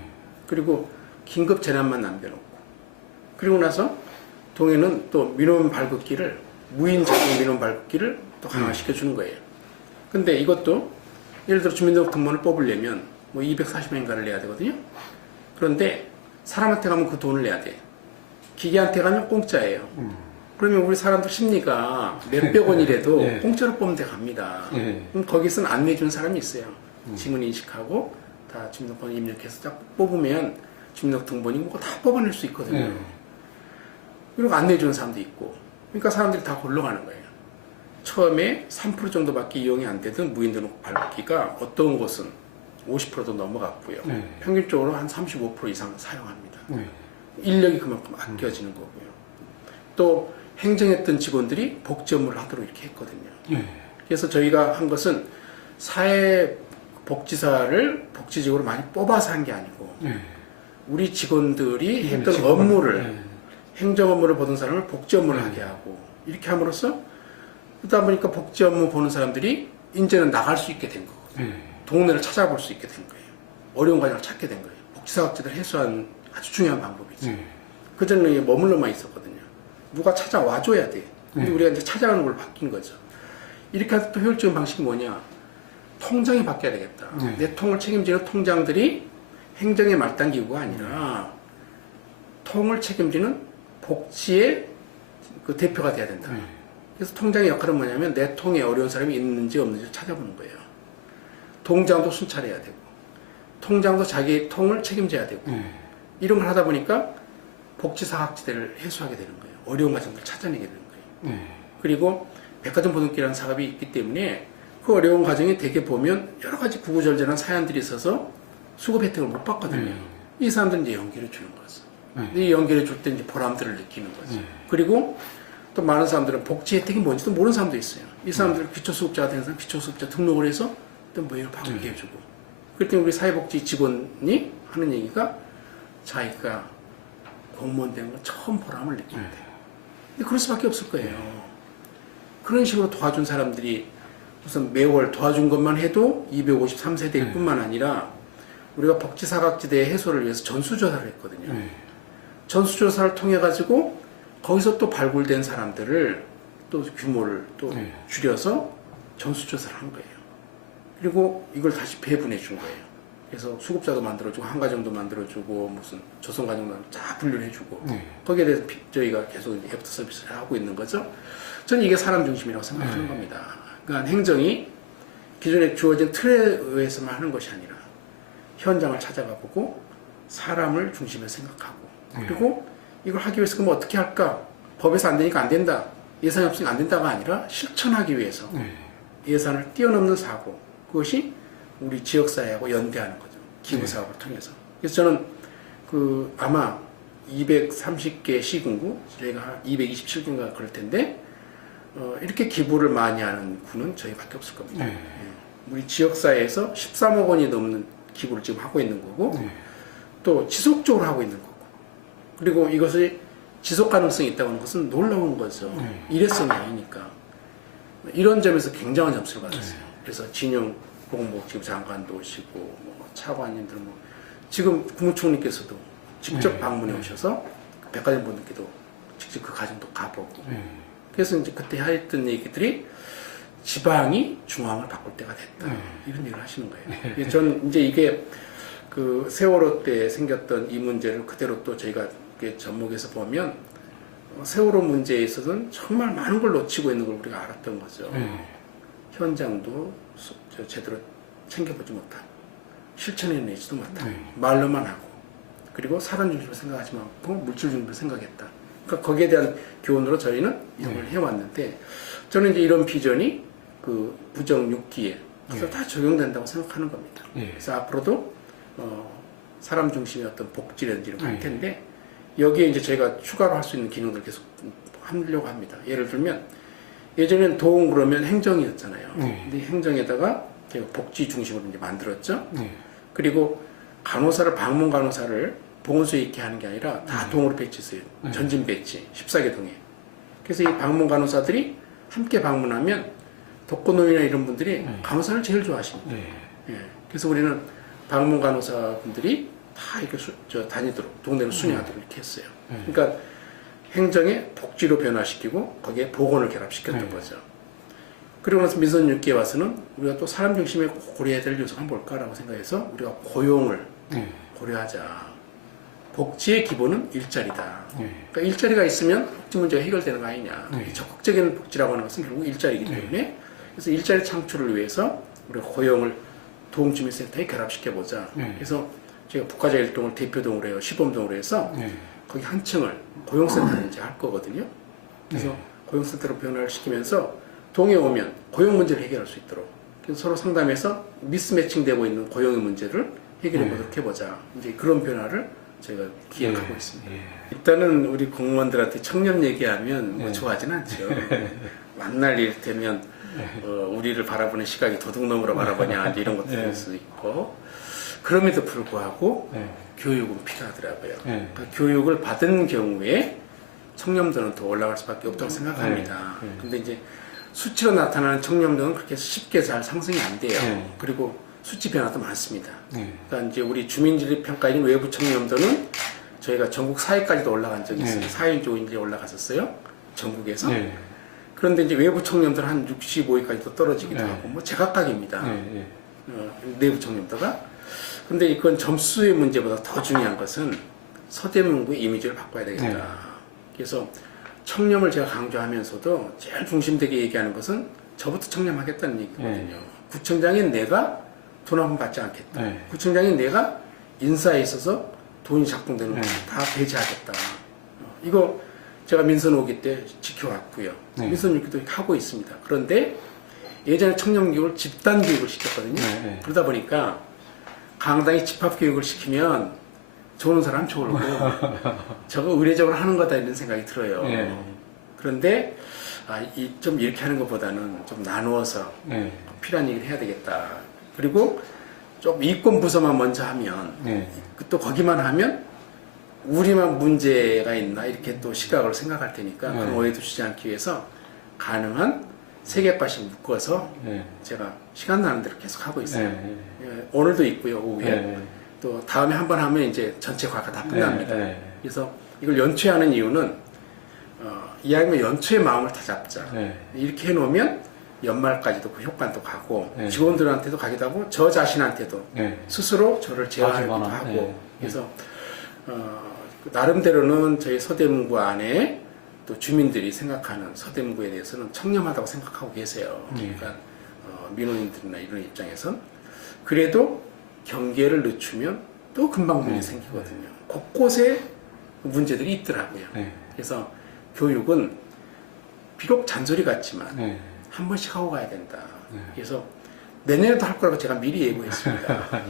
그리고 긴급 재난만 남겨놓고, 그리고 나서 동에는 또 민원 발급기를, 무인 자동 민원 발급기를 또 강화시켜 주는 거예요. 근데 이것도 예를 들어 주민등록번호를 뽑으려면 뭐 240원인가를 내야 되거든요. 그런데 사람한테 가면 그 돈을 내야 돼. 기계한테 가면 공짜예요. 그러면 우리 사람들 심리가 몇백 원이라도 공짜로 뽑는 데 갑니다. 그럼 거기서는 안 내준 사람이 있어요. 지문 인식하고 다 주민등록번호 입력해서 딱 뽑으면 주민등록번호 뭐 다 뽑아낼 수 있거든요. 그리고 안 내주는 사람도 있고. 그러니까 사람들이 다 골러가는 거예요. 처음에 3% 정도밖에 이용이 안 되던 무인등록 발급기가 어떤 곳은 50%도 넘어갔고요. 평균적으로 한 35% 이상 사용합니다. 인력이 그만큼 아껴지는 거고요. 또 행정했던 직원들이 복지 업무를 하도록 이렇게 했거든요. 그래서 저희가 한 것은 사회복지사를 복지직으로 많이 뽑아서 한 게 아니고 우리 직원들이 했던 업무를 행정 업무를 보던 사람을 복지 업무를 하게 하고 이렇게 함으로써 그러다 보니까 복지 업무 보는 사람들이 이제는 나갈 수 있게 된 거거든요. 동네를 찾아볼 수 있게 된 거예요. 어려운 과정을 찾게 된 거예요. 복지사각지대를 해소한 아주 중요한 방법이죠. 그전에 머물러만 있었거든요. 누가 찾아와줘야 돼. 근데 우리가 이제 찾아가는 걸로 바뀐 거죠. 이렇게 해서 또 효율적인 방식이 뭐냐? 통장이 바뀌어야 되겠다. 내 통을 책임지는 통장들이 행정의 말단기구가 아니라 통을 책임지는 복지의 그 대표가 돼야 된다. 그래서 통장의 역할은 뭐냐면 내 통에 어려운 사람이 있는지 없는지 찾아보는 거예요. 동장도 순찰해야 되고 통장도 자기 통을 책임져야 되고 이런 걸 하다 보니까 복지사각지대를 해소하게 되는 거예요. 어려운 과정을 찾아내게 되는 거예요. 그리고 백화점 보듬기라는 사업이 있기 때문에 그 어려운 과정이 되게 보면 여러 가지 구구절절한 사연들이 있어서 수급 혜택을 못 받거든요. 이 사람들은 이제 연결해 주는 거죠. 이 연결해 줄 때 이제 보람들을 느끼는 거죠. 그리고 또 많은 사람들은 복지 혜택이 뭔지도 모르는 사람도 있어요. 이 사람들은 기초수급자가 되는 사람 기초수급자 등록을 해서 또 모임을 바꾸게 해주고. 그랬더니 우리 사회복지 직원이 하는 얘기가 자기가 공무원 된 거 처음 보람을 느낀대요. 근데 그럴 수밖에 없을 거예요. 그런 식으로 도와준 사람들이 우선 매월 도와준 것만 해도 253세대일 뿐만 아니라 우리가 복지사각지대 해소를 위해서 전수조사를 했거든요. 전수조사를 통해 가지고 거기서 또 발굴된 사람들을 또 규모를 또 줄여서 전수조사를 한 거예요. 그리고 이걸 다시 배분해 준 거예요. 그래서 수급자도 만들어주고 한가정도 만들어주고 무슨 조선가정도 쫙 분류를 해주고 거기에 대해서 저희가 계속 애프터 서비스를 하고 있는 거죠. 저는 이게 사람 중심이라고 생각하는 겁니다. 그러니까 행정이 기존에 주어진 틀에 의해서만 하는 것이 아니라 현장을 찾아가 보고 사람을 중심에 생각하고 그리고 이걸 하기 위해서 그럼 어떻게 할까? 법에서 안 되니까 안 된다. 예산이 없으니까 안 된다가 아니라 실천하기 위해서 예산을 뛰어넘는 사고, 그것이 우리 지역사회하고 연대하는 거죠. 기부사업을 통해서. 그래서 저는 아마 230개 시군구, 저희가 227개인가 그럴 텐데 이렇게 기부를 많이 하는 구는 저희밖에 없을 겁니다. 우리 지역사회에서 13억 원이 넘는 기부를 지금 하고 있는 거고 또 지속적으로 하고 있는 거고, 그리고 이것이 지속 가능성이 있다고 하는 것은 놀라운 거죠. 일회성이 아니니까. 이런 점에서 굉장한 점수를 받았어요. 그래서 진영보건복지부 장관도 오시고 뭐 차관님들 지금 국무총리께서도 직접 방문해 오셔서 백화점 분들께도 직접 그 가정도 가보고 그래서 이제 그때 했던 얘기들이 지방이 중앙을 바꿀 때가 됐다. 이런 얘기를 하시는 거예요. 저는 이제 이게 그 세월호 때 생겼던 이 문제를 그대로 또 저희가 접목해서 보면 세월호 문제에 있어서는 정말 많은 걸 놓치고 있는 걸 우리가 알았던 거죠. 현장도 제대로 챙겨보지 못하고 실천해내지도 못하고 말로만 하고 그리고 사람 중심으로 생각하지 않고 물질 중심으로 생각했다. 그러니까 거기에 대한 교훈으로 저희는 이런 걸 해왔는데 저는 이제 이런 비전이 그 부정 6기에 다 적용된다고 생각하는 겁니다. 그래서 앞으로도 사람 중심의 어떤 복지라든지 이런 거 할 텐데 여기에 이제 저희가 추가로 할 수 있는 기능들을 계속 하려고 합니다. 예를 들면 예전엔 도움 그러면 행정이었잖아요. 근데 행정에다가 제가 복지 중심으로 이제 만들었죠. 그리고 간호사를 방문 간호사를 보건소에 있게 하는 게 아니라 다 동으로 배치했어요. 전진 배치 14개 동에. 그래서 이 방문 간호사들이 함께 방문하면 독거노인이나 이런 분들이 간호사를 제일 좋아하십니다. 그래서 우리는 방문 간호사분들이 다 이렇게 다니도록 동네로 순회하도록 이렇게 했어요. 그러니까 행정에 복지로 변화시키고 거기에 보건을 결합시켰던 거죠. 그리고 나서 민선 6기에 와서는 우리가 또 사람 중심에 고려해야 될 요소가 뭘까라고 생각해서 우리가 고용을 고려하자. 복지의 기본은 일자리다. 그러니까 일자리가 있으면 복지 문제가 해결되는 거 아니냐. 적극적인 복지라고 하는 것은 결국 일자리이기 때문에 그래서 일자리 창출을 위해서 우리가 고용을 도움주민센터에 결합시켜보자. 그래서 제가 북가자 일동을 대표동으로 해요. 시범동으로 해서 거기 한 층을 고용센터를 이제 할 거거든요. 그래서 고용센터로 변화를 시키면서 동에 오면 고용 문제를 해결할 수 있도록 그래서 서로 상담해서 미스매칭되고 있는 고용의 문제를 해결해 보도록 해보자. 이제 그런 변화를 저희가 기획하고 있습니다. 일단은 우리 공무원들한테 청년 얘기하면 뭐 좋아하진 않죠. 만날 일 되면 우리를 바라보는 시각이 도둑놈으로 바라보냐 이런 것도 될 수도 있고 그럼에도 불구하고 교육은 필요하더라고요. 그러니까 교육을 받은 경우에 청렴도는 더 올라갈 수밖에 없다고 생각합니다. 근데 이제 수치로 나타나는 청렴도는 그렇게 쉽게 잘 상승이 안 돼요. 그리고 수치 변화도 많습니다. 그러니까 이제 우리 주민진입평가인 외부 청렴도는 저희가 전국 4위까지도 올라간 적이 있어요. 4위 쪽 이제 올라갔었어요. 전국에서. 그런데 이제 외부 청렴도는 한 65위까지도 떨어지기도 하고 뭐 제각각입니다. 내부 청렴도가. 근데 이건 점수의 문제보다 더 중요한 것은 서대문구의 이미지를 바꿔야 되겠다. 그래서 청렴을 제가 강조하면서도 제일 중심되게 얘기하는 것은 저부터 청렴하겠다는 얘기거든요. 구청장인 내가 돈 한 번 받지 않겠다. 구청장인 내가 인사에 있어서 돈이 작동되는 거 다 배제하겠다. 이거 제가 민선 5기 때 지켜왔고요. 민선 6기도 하고 있습니다. 그런데 예전에 청렴교육을 집단교육을 시켰거든요. 그러다 보니까 강당에 집합교육을 시키면 좋은 사람 좋을고 저거 의례적으로 하는 거다 이런 생각이 들어요. 그런데 좀 이렇게 하는 것보다는 좀 나누어서 필요한 얘기를 해야 되겠다. 그리고 좀 이권 부서만 먼저 하면 또 거기만 하면 우리만 문제가 있나 이렇게 또 시각으로 생각할 테니까 그런 오해도 주지 않기 위해서 가능한 3개발씩 묶어서 제가 시간 나는 대로 계속 하고 있어요. 오늘도 있고요, 오후에. 또 다음에 한 번 하면 이제 전체 과가 다 끝납니다. 그래서 이걸 연초하는 이유는 이왕이면 연초의 마음을 다 잡자. 이렇게 해놓으면 연말까지도 그 효과도 가고 직원들한테도 가기도 하고 저 자신한테도 스스로 저를 제어하기도 하고 그래서 나름대로는 저희 서대문구 안에 또 주민들이 생각하는 서대문구에 대해서는 청렴하다고 생각하고 계세요. 그러니까 민원인들이나 이런 입장에선 그래도 경계를 늦추면 또 금방 문제 생기거든요. 곳곳에 문제들이 있더라고요. 그래서 교육은 비록 잔소리 같지만 한 번씩 하고 가야 된다. 그래서 내년에도 할 거라고 제가 미리 예고했습니다.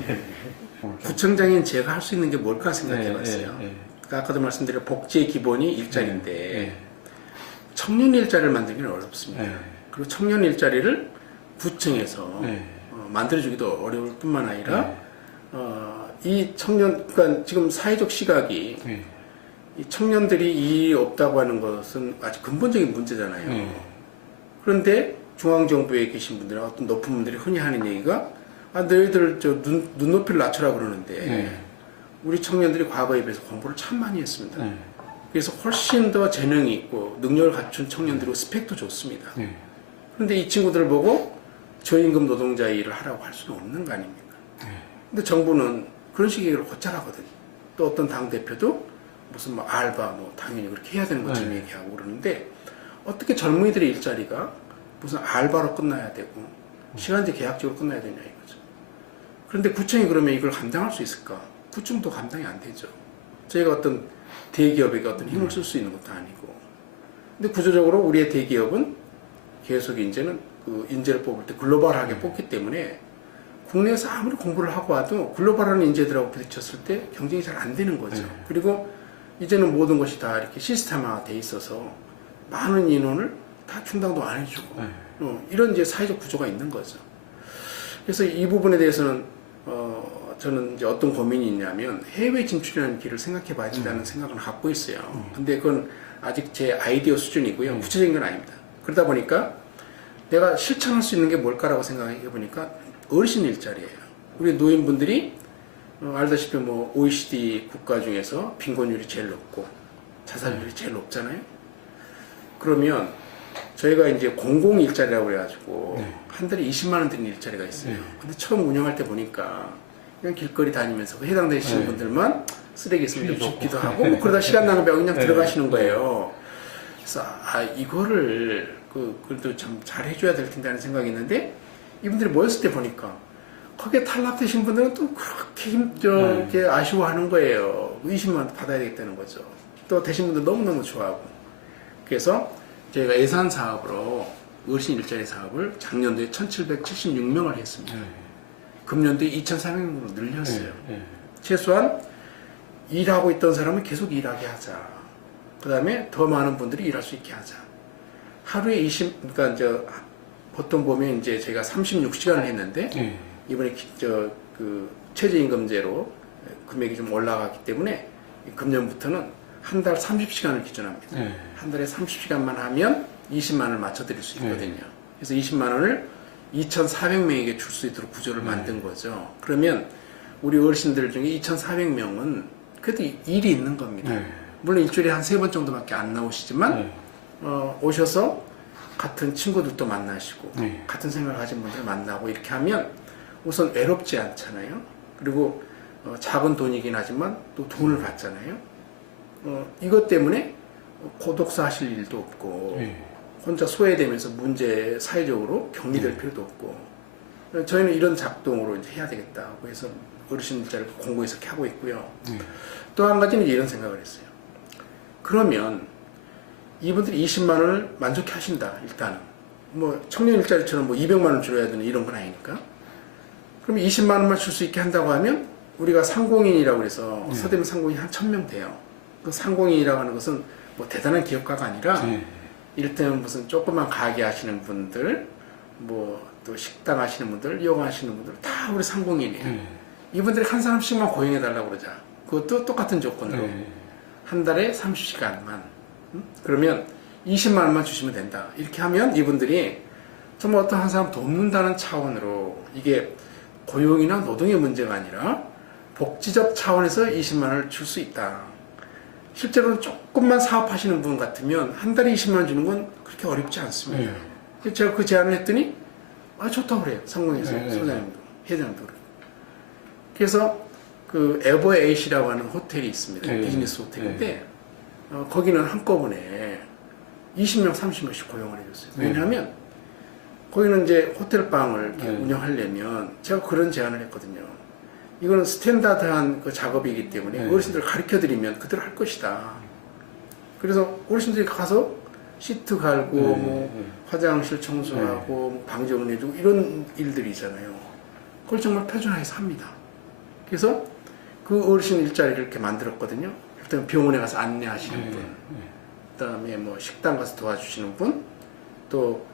구청장인 제가 할 수 있는 게 뭘까 생각해봤어요. 그러니까 아까도 말씀드린 복지의 기본이 일자리인데 청년 일자리를 만들기는 어렵습니다. 그리고 청년 일자리를 구청에서 만들어주기도 어려울 뿐만 아니라 이 청년, 그러니까 지금 사회적 시각이 이 청년들이 일이 없다고 하는 것은 아주 근본적인 문제잖아요. 그런데 중앙정부에 계신 분들이나 어떤 높은 분들이 흔히 하는 얘기가 너희들 눈높이를 낮추라 그러는데 우리 청년들이 과거에 비해서 공부를 참 많이 했습니다. 그래서 훨씬 더 재능이 있고 능력을 갖춘 청년들이 스펙도 좋습니다. 그런데 이 친구들 보고 저임금 노동자 일을 하라고 할 수는 없는 거 아닙니까? 근데 정부는 그런 식의 얘기를 곧잘 하거든요. 또 어떤 당대표도 무슨 뭐 알바 뭐 당연히 그렇게 해야 되는 것처럼 얘기하고 그러는데 어떻게 젊은이들의 일자리가 무슨 알바로 끝나야 되고 시간제 계약직으로 끝나야 되냐 이거죠. 그런데 구청이 그러면 이걸 감당할 수 있을까? 구청도 감당이 안 되죠. 저희가 어떤 대기업에게 어떤 힘을 쓸 수 있는 것도 아니고. 근데 구조적으로 우리의 대기업은 계속 이제는 그 인재를 뽑을 때 글로벌하게 뽑기 때문에 국내에서 아무리 공부를 하고 와도 글로벌한 인재들하고 부딪혔을 때 경쟁이 잘 안 되는 거죠. 그리고 이제는 모든 것이 다 이렇게 시스템화가 돼 있어서 많은 인원을 다 충당도 안 해주고 이런 이제 사회적 구조가 있는 거죠. 그래서 이 부분에 대해서는 저는 이제 어떤 고민이 있냐면 해외 진출이라는 길을 생각해 봐야 된다는 생각을 갖고 있어요. 근데 그건 아직 제 아이디어 수준이고요. 구체적인 건 아닙니다. 그러다 보니까 내가 실천할 수 있는 게 뭘까라고 생각해 보니까 어르신 일자리예요. 우리 노인분들이 알다시피 뭐 OECD 국가 중에서 빈곤율이 제일 높고 자살률이 제일 높잖아요. 그러면 저희가 이제 공공 일자리라고 그래가지고 한 달에 20만 원 드는 일자리가 있어요. 근데 처음 운영할 때 보니까 그냥 길거리 다니면서 해당되시는 분들만 쓰레기 있으면 좀 줍기도 하고 뭐 그러다 시간 낭비하고 그냥 들어가시는 거예요. 그래서 이거를 그래도 참 잘 해줘야 될 텐데 하는 생각이 있는데 이분들이 모였을 때 보니까 거기에 탈락되신 분들은 또 그렇게 이렇게 아쉬워하는 거예요. 20만 원 받아야 되겠다는 거죠. 또 되신 분들 너무너무 좋아하고. 그래서 저희가 예산 사업으로 어르신 일자리 사업을 작년도에 1776명을 했습니다. 금년도에 2400명으로 늘렸어요. 최소한 일하고 있던 사람은 계속 일하게 하자. 그 다음에 더 많은 분들이 일할 수 있게 하자. 하루에 그러니까 보통 보면 이제 제가 36시간을 했는데 이번에 최저임금제로 금액이 좀 올라가기 때문에 금년부터는 한 달 30시간을 기준합니다. 한 달에 30시간만 하면 20만 원을 맞춰드릴 수 있거든요. 그래서 20만 원을 2,400명에게 줄 수 있도록 구조를 만든 거죠. 그러면 우리 어르신들 중에 2,400명은 그래도 일이 있는 겁니다. 물론 일주일에 한 3번 정도밖에 안 나오시지만 오셔서 같은 친구들도 만나시고 같은 생각을 가진 분들 만나고 이렇게 하면 우선 외롭지 않잖아요. 그리고 작은 돈이긴 하지만 또 돈을 받잖아요. 이것 때문에 고독사 하실 일도 없고 혼자 소외되면서 사회적으로 격리될 필요도 없고 저희는 이런 작동으로 이제 해야 되겠다고 해서 어르신 일자리를 공고해서 이렇게 하고 있고요. 또 한 가지는 이런 생각을 했어요. 그러면 이분들이 20만 원을 만족해 하신다. 일단은 뭐 청년 일자리처럼 뭐 200만 원 줄여야 되는 이런 건 아니니까. 그럼 20만 원만 줄 수 있게 한다고 하면 우리가 상공인이라고 해서 서대문 상공인이 한 1000명 돼요. 그 상공인이라고 하는 것은 뭐 대단한 기업가가 아니라 이를테면 무슨 조그만 가게 하시는 분들, 뭐 또 식당 하시는 분들, 이용하시는 분들 다 우리 상공인이에요. 이분들이 한 사람씩만 고용해 달라고 그러자. 그것도 똑같은 조건으로 한 달에 30시간만. 그러면 20만 원만 주시면 된다. 이렇게 하면 이분들이 정말 어떤 한 사람 돕는다는 차원으로 이게 고용이나 노동의 문제가 아니라 복지적 차원에서 20만 원을 줄 수 있다. 실제로는 조금만 사업하시는 분 같으면 한 달에 20만 원 주는 건 그렇게 어렵지 않습니다. 제가 그 제안을 했더니 좋다고 그래요. 상공에서 소장님도 회장도 그래요. 그래서 그 에버에잇이라고 하는 호텔이 있습니다. 비즈니스 호텔인데 거기는 한꺼번에 20명, 30명씩 고용을 해줬어요. 왜냐하면 거기는 이제 호텔방을 이렇게 운영하려면 제가 그런 제안을 했거든요. 이거는 스탠다드한 그 작업이기 때문에 어르신들 가르쳐드리면 그대로 할 것이다. 그래서 어르신들이 가서 시트 갈고 뭐 화장실 청소하고 뭐 방 정리해주고 이런 일들이 있잖아요. 그걸 정말 표준화해서 합니다. 그래서 그 어르신 일자리를 이렇게 만들었거든요. 일단 병원에 가서 안내하시는 분, 그다음에 뭐 식당 가서 도와주시는 분, 또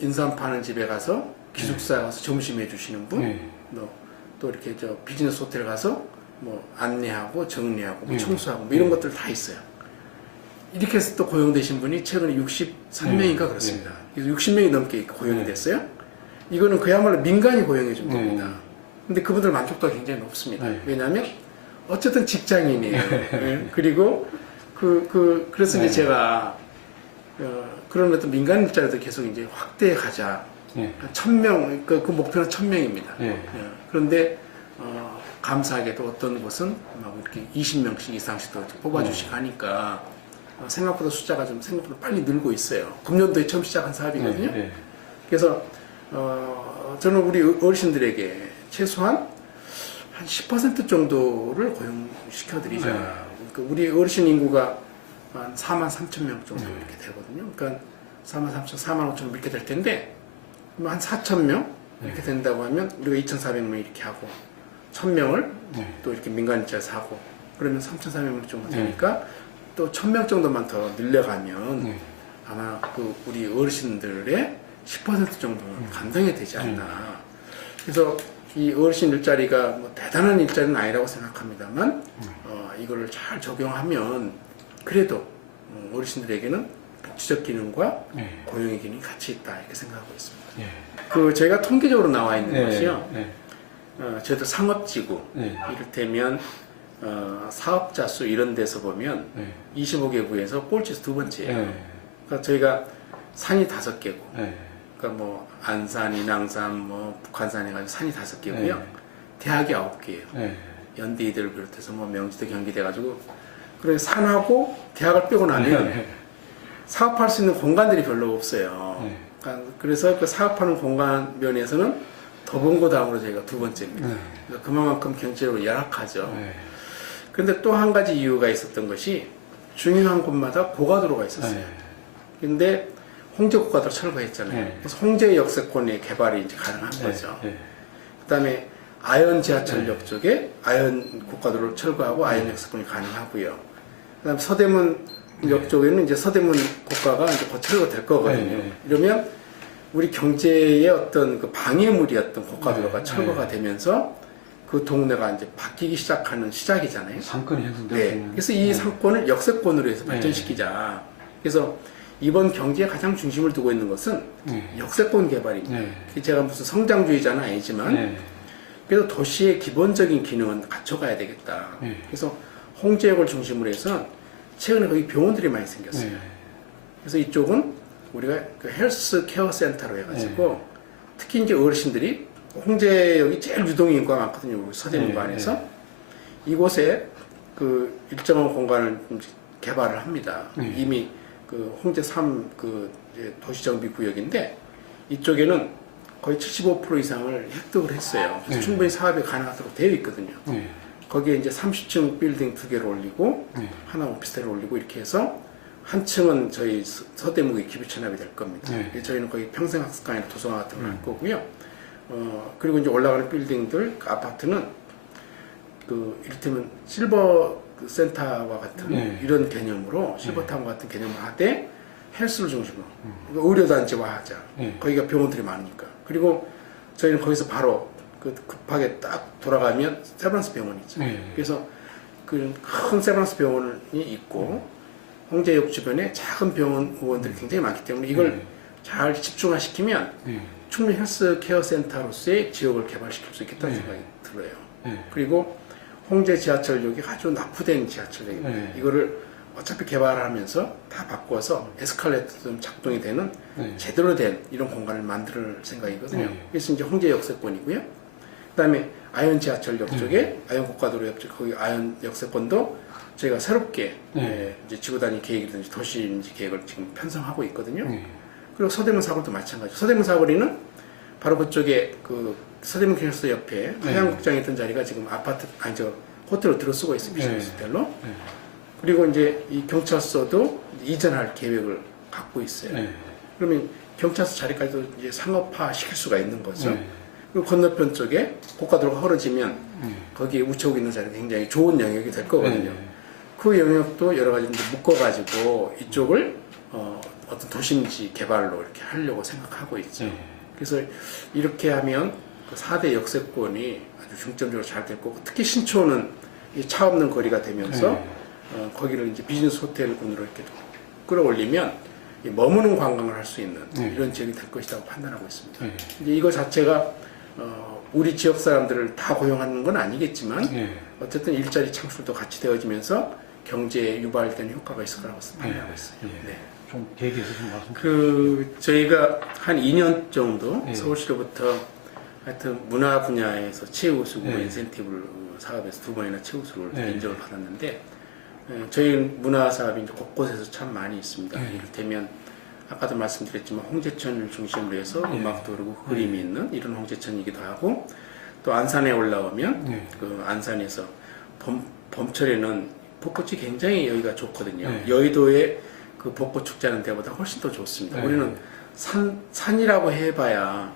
인삼 파는 집에 가서 기숙사 가서 점심 해주시는 분, 또 이렇게 비즈니스 호텔 가서 뭐 안내하고 정리하고 뭐 청소하고 뭐 이런 것들 다 있어요. 이렇게 해서 또 고용되신 분이 최근에 63명인가 그렇습니다. 그래서 60명이 넘게 고용이 됐어요. 이거는 그야말로 민간이 고용해 준 겁니다. 근데 그분들 만족도가 굉장히 높습니다. 왜냐하면 어쨌든 직장인이에요. 그리고 그래서 이제 제가 그런 어떤 민간 일자리도 계속 이제 확대해 가자. 예. 1000명, 그 목표는 1000명입니다. 예. 그런데 감사하게도 어떤 곳은 막 이렇게 20명씩 이상씩도 뽑아주시고 하니까 생각보다 숫자가 좀 생각보다 빨리 늘고 있어요. 금년도에 처음 시작한 사업이거든요. 예. 예. 그래서 저는 우리 어르신들에게 최소한 한 10% 정도를 고용시켜드리자. 네. 그러니까 우리 어르신 인구가 한 4만 3천 명 정도 이렇게 되거든요. 그러니까 4만 3천, 4만 5천 이렇게 될 텐데 한 4천 명 이렇게 된다고 하면 우리가 2,400명 이렇게 하고 1,000명을 또 이렇게 민간 일자리 사고 그러면 3,400명 정도 되니까 또 1,000명 정도만 더 늘려가면 아마 그 우리 어르신들의 10% 정도는 감당이 되지 않나. 그래서 이 어르신 일자리가 뭐 대단한 일자리는 아니라고 생각합니다만 이거를 잘 적용하면 그래도 어르신들에게는 복지적 기능과 고용의 기능이 같이 있다 이렇게 생각하고 있습니다. 그 저희가 통계적으로 나와 있는 것이요. 저희도 상업지구 이를테면 사업자 수 이런 데서 보면 25개구에서 꼴찌에서 두 번째예요. 그러니까 저희가 산이 5개고 그러니까 뭐 안산, 인왕산, 뭐 북한산 해가지고 산이 5개고요. 대학이 9개예요. 연대이들을 비롯해서 뭐 명지대, 경기대 가지고 그래 산하고 대학을 빼고 나면 사업할 수 있는 공간들이 별로 없어요. 그러니까 그래서 그 사업하는 공간 면에서는 더본고 다음으로 저희가 두 번째입니다. 그러니까 그만큼 경제적으로 열악하죠. 그런데 또 한 가지 이유가 있었던 것이 중요한 곳마다 고가도로가 있었어요. 근데 홍제 고가도로 철거했잖아요. 그래서 홍제 역세권의 개발이 이제 가능한 거죠. 그다음에 아현 지하철역 쪽에 아현 고가도로 철거하고 아현 역세권이 가능하고요. 그다음 서대문역 쪽에는 이제 서대문 고가가 이제 곧 철거될 거거든요. 이러면 우리 경제의 어떤 그 방해물이었던 고가도로가 철거가 되면서 그 동네가 이제 바뀌기 시작하는 시작이잖아요. 상권이 형성되고. 그래서 이 상권을 역세권으로 해서 발전시키자. 그래서 이번 경제의 가장 중심을 두고 있는 것은 역세권 개발입니다. 제가 무슨 성장주의자는 아니지만 그래도 도시의 기본적인 기능은 갖춰가야 되겠다. 그래서 홍제역을 중심으로 해서 최근에 거기 병원들이 많이 생겼어요. 그래서 이쪽은 우리가 그 헬스 케어 센터로 해가지고 특히 이제 어르신들이 홍제역이 제일 유동 인구가 많거든요. 서대문구 안에서 이곳에 그 일정한 공간을 개발을 합니다. 이미 그 홍제 3 그 도시정비 구역인데 이쪽에는 거의 75% 이상을 획득을 했어요. 그래서 충분히 사업이 가능하도록 되어 있거든요. 거기에 이제 30층 빌딩 2개를 올리고 하나 오피스텔을 올리고 이렇게 해서 한 층은 저희 서대문구의 기부 체납이 될 겁니다. 저희는 거기 평생학습관이나 도서관 같은 걸 할 거고요. 그리고 이제 올라가는 빌딩들, 그 아파트는 그 이를테면 실버 센터와 같은 이런 개념으로 실버타운 같은 개념을 하되 헬스를 중심으로 의료단지화 하자. 거기가 병원들이 많으니까. 그리고 저희는 거기서 바로 그 급하게 딱 돌아가면 세브란스 병원이 있죠. 그래서 그 큰 세브란스 병원이 있고 홍제역 주변에 작은 병원 의원들이 굉장히 많기 때문에 이걸 잘 집중화시키면 충분히 헬스 케어 센터로서의 지역을 개발시킬 수 있겠다는 생각이 들어요. 그리고 홍제 지하철역이 아주 납부된 지하철역입니다. 이거를 어차피 개발하면서 다 바꿔서 에스컬레이터도 좀 작동이 되는 제대로 된 이런 공간을 만들 생각이거든요. 그래서 이제 홍제 역세권이고요. 그다음에 아현 지하철역 쪽에 아현 고가도로 옆쪽 거기 아현 역세권도 저희가 새롭게 이제 지구 단위 계획이든지 도시인지 계획을 지금 편성하고 있거든요. 그리고 서대문 사거리도 마찬가지죠. 서대문 사거리는 바로 그쪽에 그 서대문 경찰서 옆에 하양극장에 있던 자리가 지금 아파트 아니 저 호텔로 들어쓰고 있어요. 비즈니스 호텔로. 그리고 이제 이 경찰서도 이전할 계획을 갖고 있어요. 그러면 경찰서 자리까지도 이제 상업화 시킬 수가 있는 거죠. 그리고 건너편 쪽에 고가도로가 헐어지면 거기에 우체국 있는 자리가 굉장히 좋은 영역이 될 거거든요. 그 영역도 여러 가지 묶어가지고 이쪽을 어떤 도심지 개발로 이렇게 하려고 생각하고 있죠. 그래서 이렇게 하면 그 4대 역세권이 아주 중점적으로 잘 될 거고 특히 신촌은 차 없는 거리가 되면서 거기를 이제 비즈니스 호텔군으로 이렇게 끌어올리면 머무는 관광을 할 수 있는 이런 지역이 될 것이라고 판단하고 있습니다. 이제 이거 자체가 우리 지역 사람들을 다 고용하는 건 아니겠지만 어쨌든 일자리 창출도 같이 되어지면서 경제에 유발되는 효과가 있을 거라고 판단하고 있어요. 좀 계기해서 좀 말씀. 저희가 한 2년 정도 예. 서울시로부터 하여튼 문화 분야에서 최우수 예. 인센티브를 사업에서 2번이나 최우수를 예. 인정을 받았는데 저희 문화 사업이 이제 곳곳에서 참 많이 있습니다. 예. 이를테면 아까도 말씀드렸지만 홍제천을 중심으로 해서 예. 음악도 그리고 그림이 있는 이런 홍제천이기도 하고 또 안산에 올라오면 예. 그 안산에서 봄철에는 벚꽃이 굉장히 여기가 좋거든요. 예. 여의도의 그 벚꽃 축제하는 데보다 훨씬 더 좋습니다. 예. 우리는 산이라고 해봐야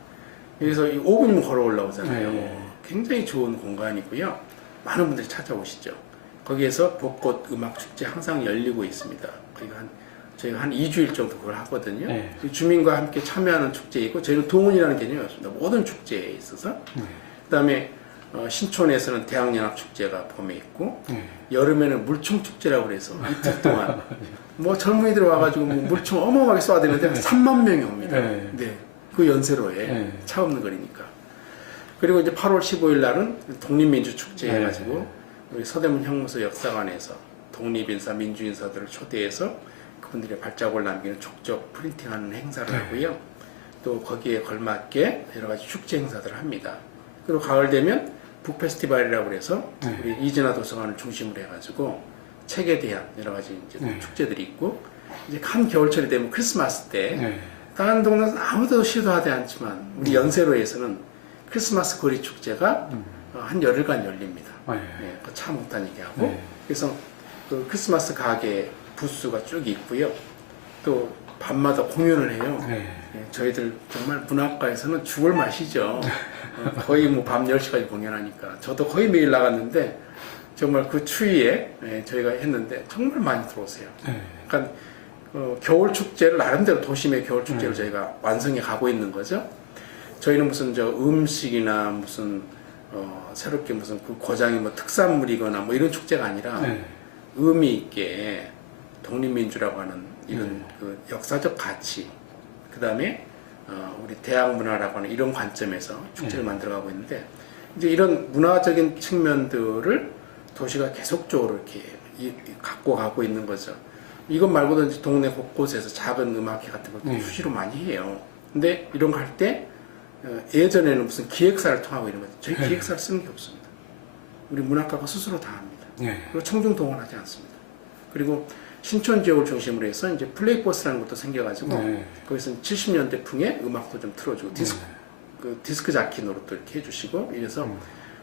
여기서 5분이면 걸어 올라오잖아요. 예. 굉장히 좋은 공간이고요. 많은 분들이 찾아오시죠. 거기에서 벚꽃 음악 축제 항상 열리고 있습니다. 저희가 한 2주일 정도 그걸 하거든요. 네. 주민과 함께 참여하는 축제이고 저희는 동원이라는 개념이 없습니다. 모든 축제에 있어서. 그다음에 신촌에서는 대학연합축제가 봄에 있고 여름에는 물총축제라고 그래서 이틀 동안 뭐 젊은이들 와가지고 뭐 물총 어마어마하게 쏴대는데 3만 명이 옵니다. 네. 그 연세로에 차 없는 거리니까. 그리고 이제 8월 15일 날은 독립민주축제 해가지고 우리 서대문 형무소 역사관에서 독립인사, 민주인사들을 초대해서 그분들의 발자국을 남기는 족적 프린팅하는 행사를 하고요. 또 거기에 걸맞게 여러 가지 축제 행사들을 합니다. 그리고 가을 되면 북페스티벌이라고 해서 우리 이진아 도서관을 중심으로 해가지고 책에 대한 여러 가지 이제 축제들이 있고 이제 한 겨울철이 되면 크리스마스 때 다른 동네는 아무도 시도하지 않지만 우리 연세로에서는 크리스마스 거리 축제가 한 열흘간 열립니다. 네, 차 못 다니게 하고 그래서 그 크리스마스 가게 부스가 쭉 있고요. 또 밤마다 공연을 해요. 저희들 정말 문학과에서는 죽을 맛이죠. 거의 뭐 밤 10시까지 공연하니까 저도 거의 매일 나갔는데 정말 그 추위에 저희가 했는데 정말 많이 들어오세요. 그러니까 겨울 축제를 나름대로 도심의 겨울 축제를 저희가 완성해 가고 있는 거죠. 저희는 무슨 음식이나 무슨 새롭게 무슨 그 고장이 뭐 특산물이거나 뭐 이런 축제가 아니라 의미 있게 독립민주라고 하는 이런 그 역사적 가치, 그 다음에 우리 대학 문화라고 하는 이런 관점에서 축제를 만들어가고 있는데 이제 이런 문화적인 측면들을 도시가 계속적으로 이렇게 갖고 가고 있는 거죠. 이것 말고도 이제 동네 곳곳에서 작은 음악회 같은 것도 수시로 많이 해요. 근데 이런 거 할 때 예전에는 무슨 기획사를 통하고 이런 거죠. 저희 기획사를 쓰는 게 없습니다. 우리 문학가가 스스로 다 합니다. 그리고 청중 동원하지 않습니다. 그리고 신촌 지역을 중심으로 해서 이제 플레이버스라는 것도 생겨가지고 거기서 70년대 풍의 음악도 좀 틀어주고 디스크 자키 노릇도 이렇게 해주시고 이래서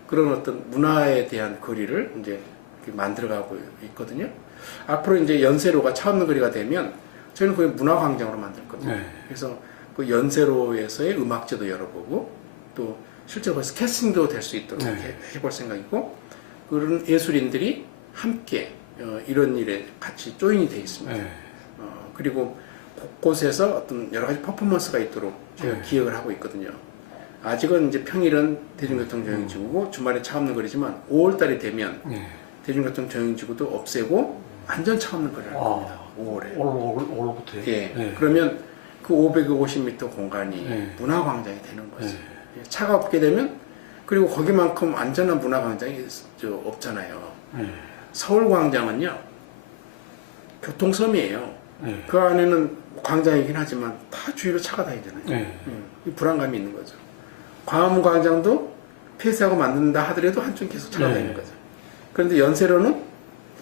그런 어떤 문화에 대한 거리를 이제 만들어가고 있거든요. 앞으로 이제 연세로가 차 없는 거리가 되면 저희는 거기 문화광장으로 만들 겁니다. 그래서 그 연세로에서의 음악제도 열어보고 또 실제로 거기서 캐스팅도 될 수 있도록 해볼 생각이고 그런 예술인들이 함께 이런 일에 같이 조인이 되어 있습니다. 그리고 곳곳에서 어떤 여러 가지 퍼포먼스가 있도록 저희가 기획을 하고 있거든요. 아직은 이제 평일은 대중교통 정형지구고 주말에 차 없는 거리지만 5월달이 되면 대중교통 정형지구도 없애고 완전 차 없는 거리를 할 겁니다. 5월에. 5월부터요? 예. 그러면 그 550m 공간이 문화광장이 되는 거죠. 차가 없게 되면 그리고 거기만큼 안전한 문화광장이 없잖아요. 서울광장은요 교통섬이에요. 그 안에는 광장이긴 하지만 다 주위로 차가 다니잖아요. 이 불안감이 있는 거죠. 광화문광장도 폐쇄하고 만든다 하더라도 한쪽 계속 차가 다니는 거죠. 그런데 연세로는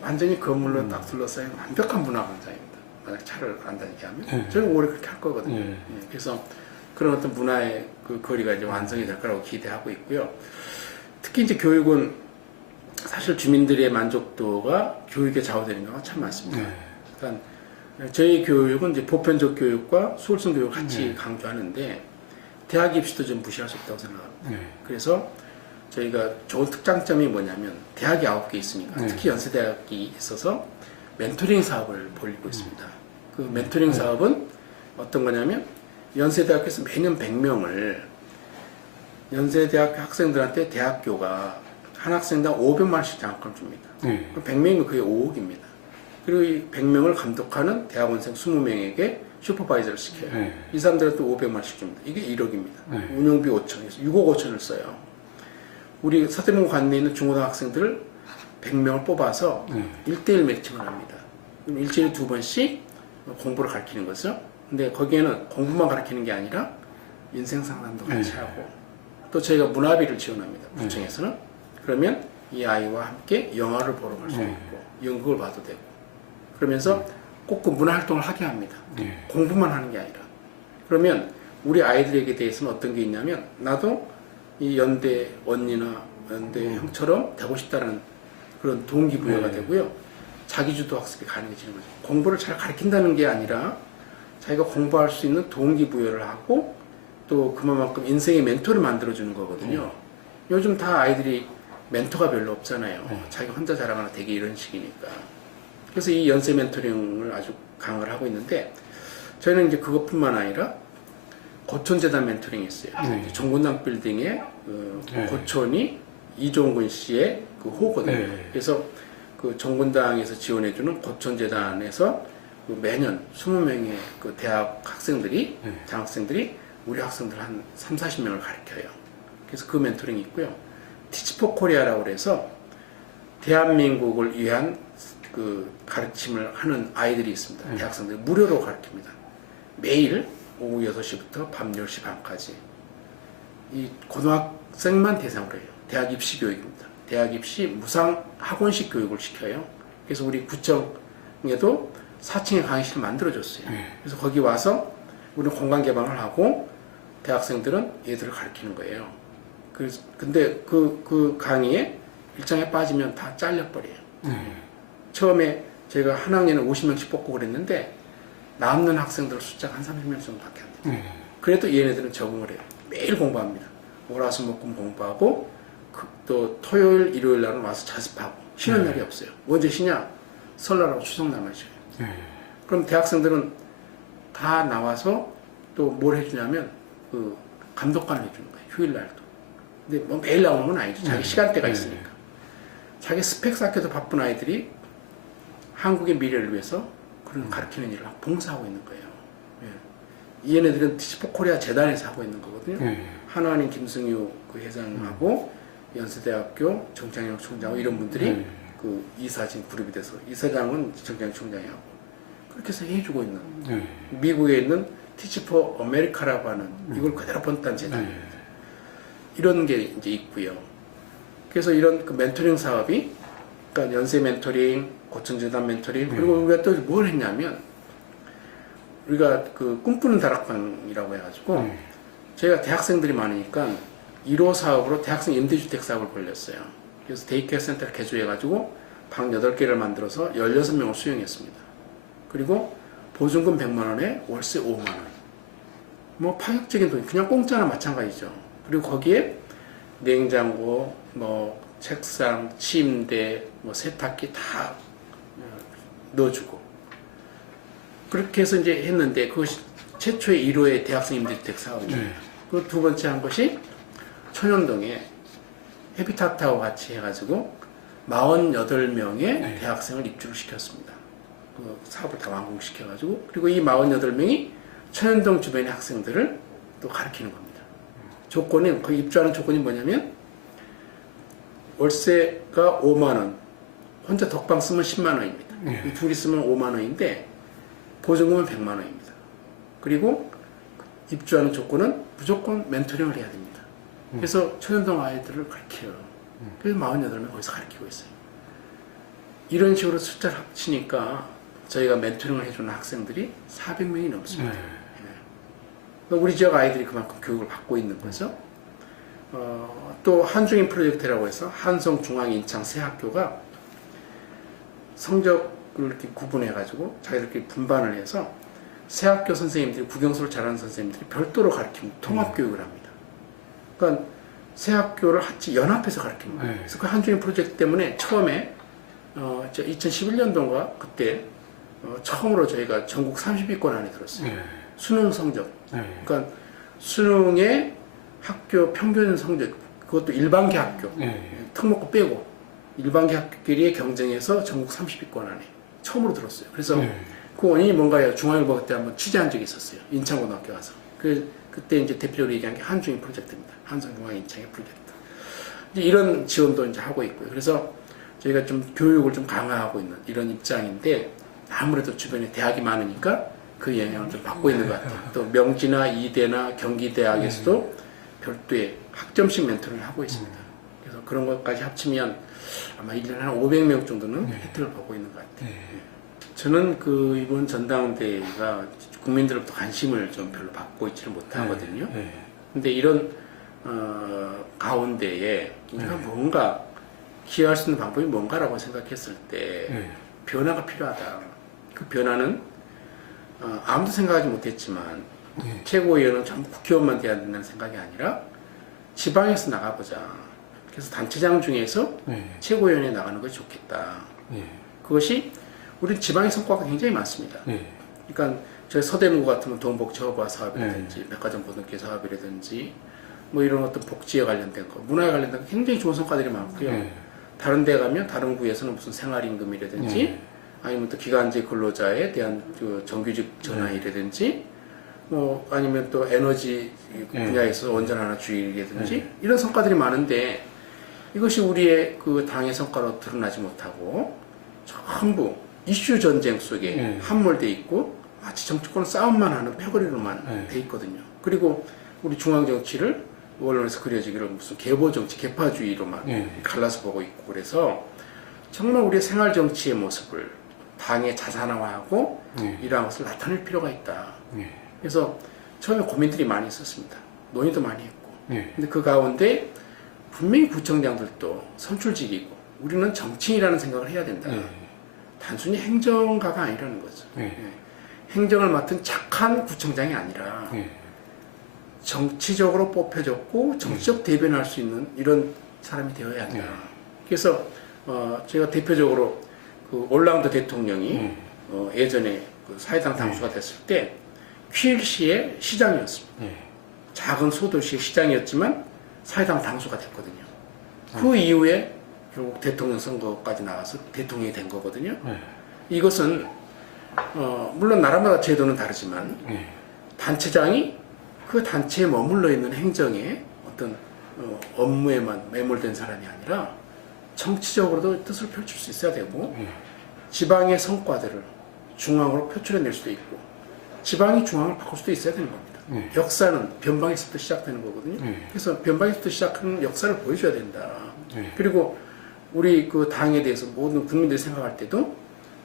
완전히 건물로 딱 둘러싸인 완벽한 문화광장입니다. 만약 차를 안 다니게 하면 저는 올해 그렇게 할 거거든요. 그래서 그런 어떤 문화의 그 거리가 이제 완성이 될 거라고 기대하고 있고요. 특히 이제 교육은 사실 주민들의 만족도가 교육에 좌우되는 경우가 참 많습니다. 그러니까 저희 교육은 이제 보편적 교육과 수월성 교육을 같이 강조하는데 대학 입시도 좀 무시할 수 없다고 생각합니다. 그래서 저희가 좋은 특장점이 뭐냐면 대학이 9개 있으니까 특히 연세대학이 있어서 멘토링 사업을 벌이고 있습니다. 그 멘토링 사업은 어떤 거냐면 연세대학에서 매년 100명을 연세대학 학생들한테 대학교가 한 학생당 500만 원씩 장학금을 줍니다. 100명이면 그게 5억입니다. 그리고 이 100명을 감독하는 대학원생 20명에게 슈퍼바이저를 시켜요. 이 사람들한테 500만 원씩 줍니다. 이게 1억입니다. 운영비 5천에서 6억 5천을 써요. 우리 서대문 관내에 있는 중고등학생들을 100명을 뽑아서 1대1 매칭을 합니다. 그럼 일주일에 2번씩 공부를 가르치는 거죠. 근데 거기에는 공부만 가르치는 게 아니라 인생 상담도 같이 네. 하고 또 저희가 문화비를 지원합니다. 구청에서는. 그러면 이 아이와 함께 영화를 보러 갈 수 네. 있고 연극을 봐도 되고 그러면서 꼭 그 문화 활동을 하게 합니다. 네. 공부만 하는 게 아니라. 그러면 우리 아이들에게 대해서는 어떤 게 있냐면 나도 이 연대 언니나 연대 형처럼 되고 싶다는 그런 동기부여가 네. 되고요. 자기주도 학습이 가능해지는 거죠. 공부를 잘 가르친다는 게 아니라 자기가 공부할 수 있는 동기부여를 하고 또 그만큼 인생의 멘토를 만들어주는 거거든요. 요즘 다 아이들이 멘토가 별로 없잖아요. 자기 혼자 자라거나 되게 이런 식이니까. 그래서 이 연세 멘토링을 아주 강화를 하고 있는데 저희는 이제 그것뿐만 아니라 고촌재단 멘토링이 있어요. 네. 정군당 빌딩에 네. 고촌이 이종근 씨의 그 호거든요. 네. 그래서 그 정군당에서 지원해주는 고촌재단에서 그 매년 20명의 그 대학 학생들이, 네. 장학생들이 우리 학생들 한 3, 40명을 가르쳐요. 그래서 그 멘토링이 있고요. 티치포 코리아라고 그래서 대한민국을 위한 그 가르침을 하는 아이들이 있습니다. 대학생들 무료로 가르칩니다. 매일 오후 6시부터 밤 10시 반까지. 이 고등학생만 대상으로 해요. 대학 입시 교육입니다. 대학 입시 무상 학원식 교육을 시켜요. 그래서 우리 구청에도 4층에 강의실을 만들어줬어요. 그래서 거기 와서 우리는 공간 개방을 하고 대학생들은 얘들을 가르치는 거예요. 근데 그 강의에 일정에 빠지면 다 잘려버려요. 처음에 제가 한 학년에 50명씩 뽑고 그랬는데 남는 학생들 숫자가 한 30명 정도밖에 안 돼요. 그래도 얘네들은 적응을 해요. 매일 공부합니다. 월화수목금 공부하고 또 토요일, 일요일 날은 와서 자습하고 쉬는 날이 없어요. 언제 쉬냐? 설날하고 추석날만 쉬어요. 그럼 대학생들은 다 나와서 또 뭘 해주냐면 그 감독관을 해주는 거예요. 휴일날도. 근데 뭐 매일 나오는 건 아니죠. 자기 시간대가 있으니까. 자기 스펙 쌓기도 바쁜 아이들이 한국의 미래를 위해서 그런 가르치는 일을 봉사하고 있는 거예요. 이 얘네들은 티치포 코리아 재단에서 하고 있는 거거든요. 한화인 김승유 그 회장하고 연세대학교 정창영 총장하고 이런 분들이 그 이사진 그룹이 돼서 이사장은 정창영 총장이 하고 그렇게 해서 해주고 있는 미국에 있는 티치포 아메리카라고 하는 이걸 그대로 본딴 재단입니다. 이런 게 이제 있고요. 그래서 이런 그 멘토링 사업이 그러니까 연세 멘토링, 고층재단 멘토링 그리고 우리가 또 뭘 했냐면 우리가 그 꿈꾸는 다락방이라고 해가지고 저희가 대학생들이 많으니까 1호 사업으로 대학생 임대주택 사업을 벌렸어요. 그래서 데이케어 센터를 개조해가지고 방 8개를 만들어서 16명을 수용했습니다. 그리고 보증금 100만 원에 월세 5만 원. 뭐 파격적인 돈, 그냥 공짜나 마찬가지죠. 그리고 거기에 냉장고, 뭐 책상, 침대, 뭐 세탁기 다 넣어주고 그렇게 해서 이제 했는데 그것이 최초의 1호의 대학생 임대주택 사업입니다. 그 두 번째 한 것이 천연동에 해비타트하고 같이 해가지고 48명의 대학생을 입주를 시켰습니다. 그 사업을 다 완공시켜가지고 그리고 이 48명이 천연동 주변의 학생들을 또 가르치는 겁니다. 조건은 그 입주하는 조건이 뭐냐면 월세가 5만 원, 혼자 독방 쓰면 10만 원입니다. 둘이 쓰면 5만 원인데 보증금은 100만 원입니다. 그리고 입주하는 조건은 무조건 멘토링을 해야 됩니다. 그래서 천연동 아이들을 가르쳐요. 그래서 48명 거기서 가르치고 있어요. 이런 식으로 숫자를 합치니까 저희가 멘토링을 해주는 학생들이 400명이 넘습니다. 우리 지역 아이들이 그만큼 교육을 받고 있는 거죠. 또 한중인 프로젝트라고 해서 한성, 중앙, 인창 세 학교가 성적을 이렇게 구분해가지고 자기들끼리 분반을 해서 세 학교 선생님들이 국영수를 잘하는 선생님들이 별도로 가르치는 통합교육을 합니다. 그러니까 세 학교를 같이 연합해서 가르치는 거예요. 그래서 그 한중인 프로젝트 때문에 처음에 2011년도인가 그때 처음으로 저희가 전국 30위권 안에 들었어요. 수능 성적. 그러니까 수능의 학교 평균 성적, 그것도 일반계 학교, 특목고 빼고 일반계 학교끼리의 경쟁에서 전국 30위권 안에 처음으로 들었어요. 그래서 그 원인이 뭔가요? 중앙일보 그때 한번 취재한 적이 있었어요. 인천고등학교 가서. 그때 이제 대표적으로 얘기한 게 한중인 프로젝트입니다. 한성중앙 인창의 프로젝트. 이제 이런 지원도 이제 하고 있고요. 그래서 저희가 좀 교육을 좀 강화하고 있는 이런 입장인데 아무래도 주변에 대학이 많으니까 그 영향을 좀 받고 있는 것 같아요. 또 명지나 이대나 경기대학에서도 별도의 학점식 멘토를 하고 있습니다. 그래서 그런 것까지 합치면 아마 1년에 한 500명 정도는 혜택을 보고 있는 것 같아요. 저는 그 이번 전당대회가 국민들로부터 관심을 좀 별로 받고 있지는 못하거든요. 근데 이런 가운데에 우리가 뭔가 기여할 수 있는 방법이 뭔가라고 생각했을 때 변화가 필요하다. 그 변화는 아무도 생각하지 못했지만 최고위원은 전부 국회의원만 돼야 된다는 생각이 아니라 지방에서 나가보자. 그래서 단체장 중에서 최고위원에 나가는 것이 좋겠다. 그것이 우리 지방의 성과가 굉장히 많습니다. 그러니까 저희 서대문구 같으면 동복지허바 사업이라든지 백화점 고등학교 사업이라든지 뭐 이런 어떤 복지에 관련된 거, 문화에 관련된 거 굉장히 좋은 성과들이 많고요. 다른 데 가면 다른 구에서는 무슨 생활임금이라든지 아니면 또 기간제 근로자에 대한 그 정규직 전환이라든지 뭐 아니면 또 에너지 분야에서 원전 하나 주의라든지 이런 성과들이 많은데 이것이 우리의 그 당의 성과로 드러나지 못하고 전부 이슈 전쟁 속에 함몰돼 있고 마치 정치권 싸움만 하는 패거리로만 돼 있거든요. 그리고 우리 중앙 정치를 언론에서 그려지기를 무슨 계보 정치, 계파주의로만 갈라서 보고 있고 그래서 정말 우리의 생활 정치의 모습을 당의 자산화하고 이러한 것을 나타낼 필요가 있다. 그래서 처음에 고민들이 많이 있었습니다. 논의도 많이 했고. 근데 그 가운데 분명히 구청장들도 선출직이고 우리는 정치인이라는 생각을 해야 된다. 단순히 행정가가 아니라는 거죠. 행정을 맡은 착한 구청장이 아니라 정치적으로 뽑혀졌고 정치적 대변을 할 수 있는 이런 사람이 되어야 한다. 그래서 제가 대표적으로 그 올랑드 대통령이 예전에 그 사회당 당수가 됐을 때 퀴익시의 시장이었습니다. 작은 소도시의 시장이었지만 사회당 당수가 됐거든요. 그 이후에 결국 대통령 선거까지 나가서 대통령이 된 거거든요. 이것은 물론 나라마다 제도는 다르지만 단체장이 그 단체에 머물러 있는 행정의 어떤 업무에만 매몰된 사람이 아니라 정치적으로도 뜻을 펼칠 수 있어야 되고 지방의 성과들을 중앙으로 표출해낼 수도 있고 지방이 중앙을 바꿀 수도 있어야 되는 겁니다. 역사는 변방에서부터 시작되는 거거든요. 그래서 변방에서부터 시작하는 역사를 보여줘야 된다. 그리고 우리 그 당에 대해서 모든 국민들이 생각할 때도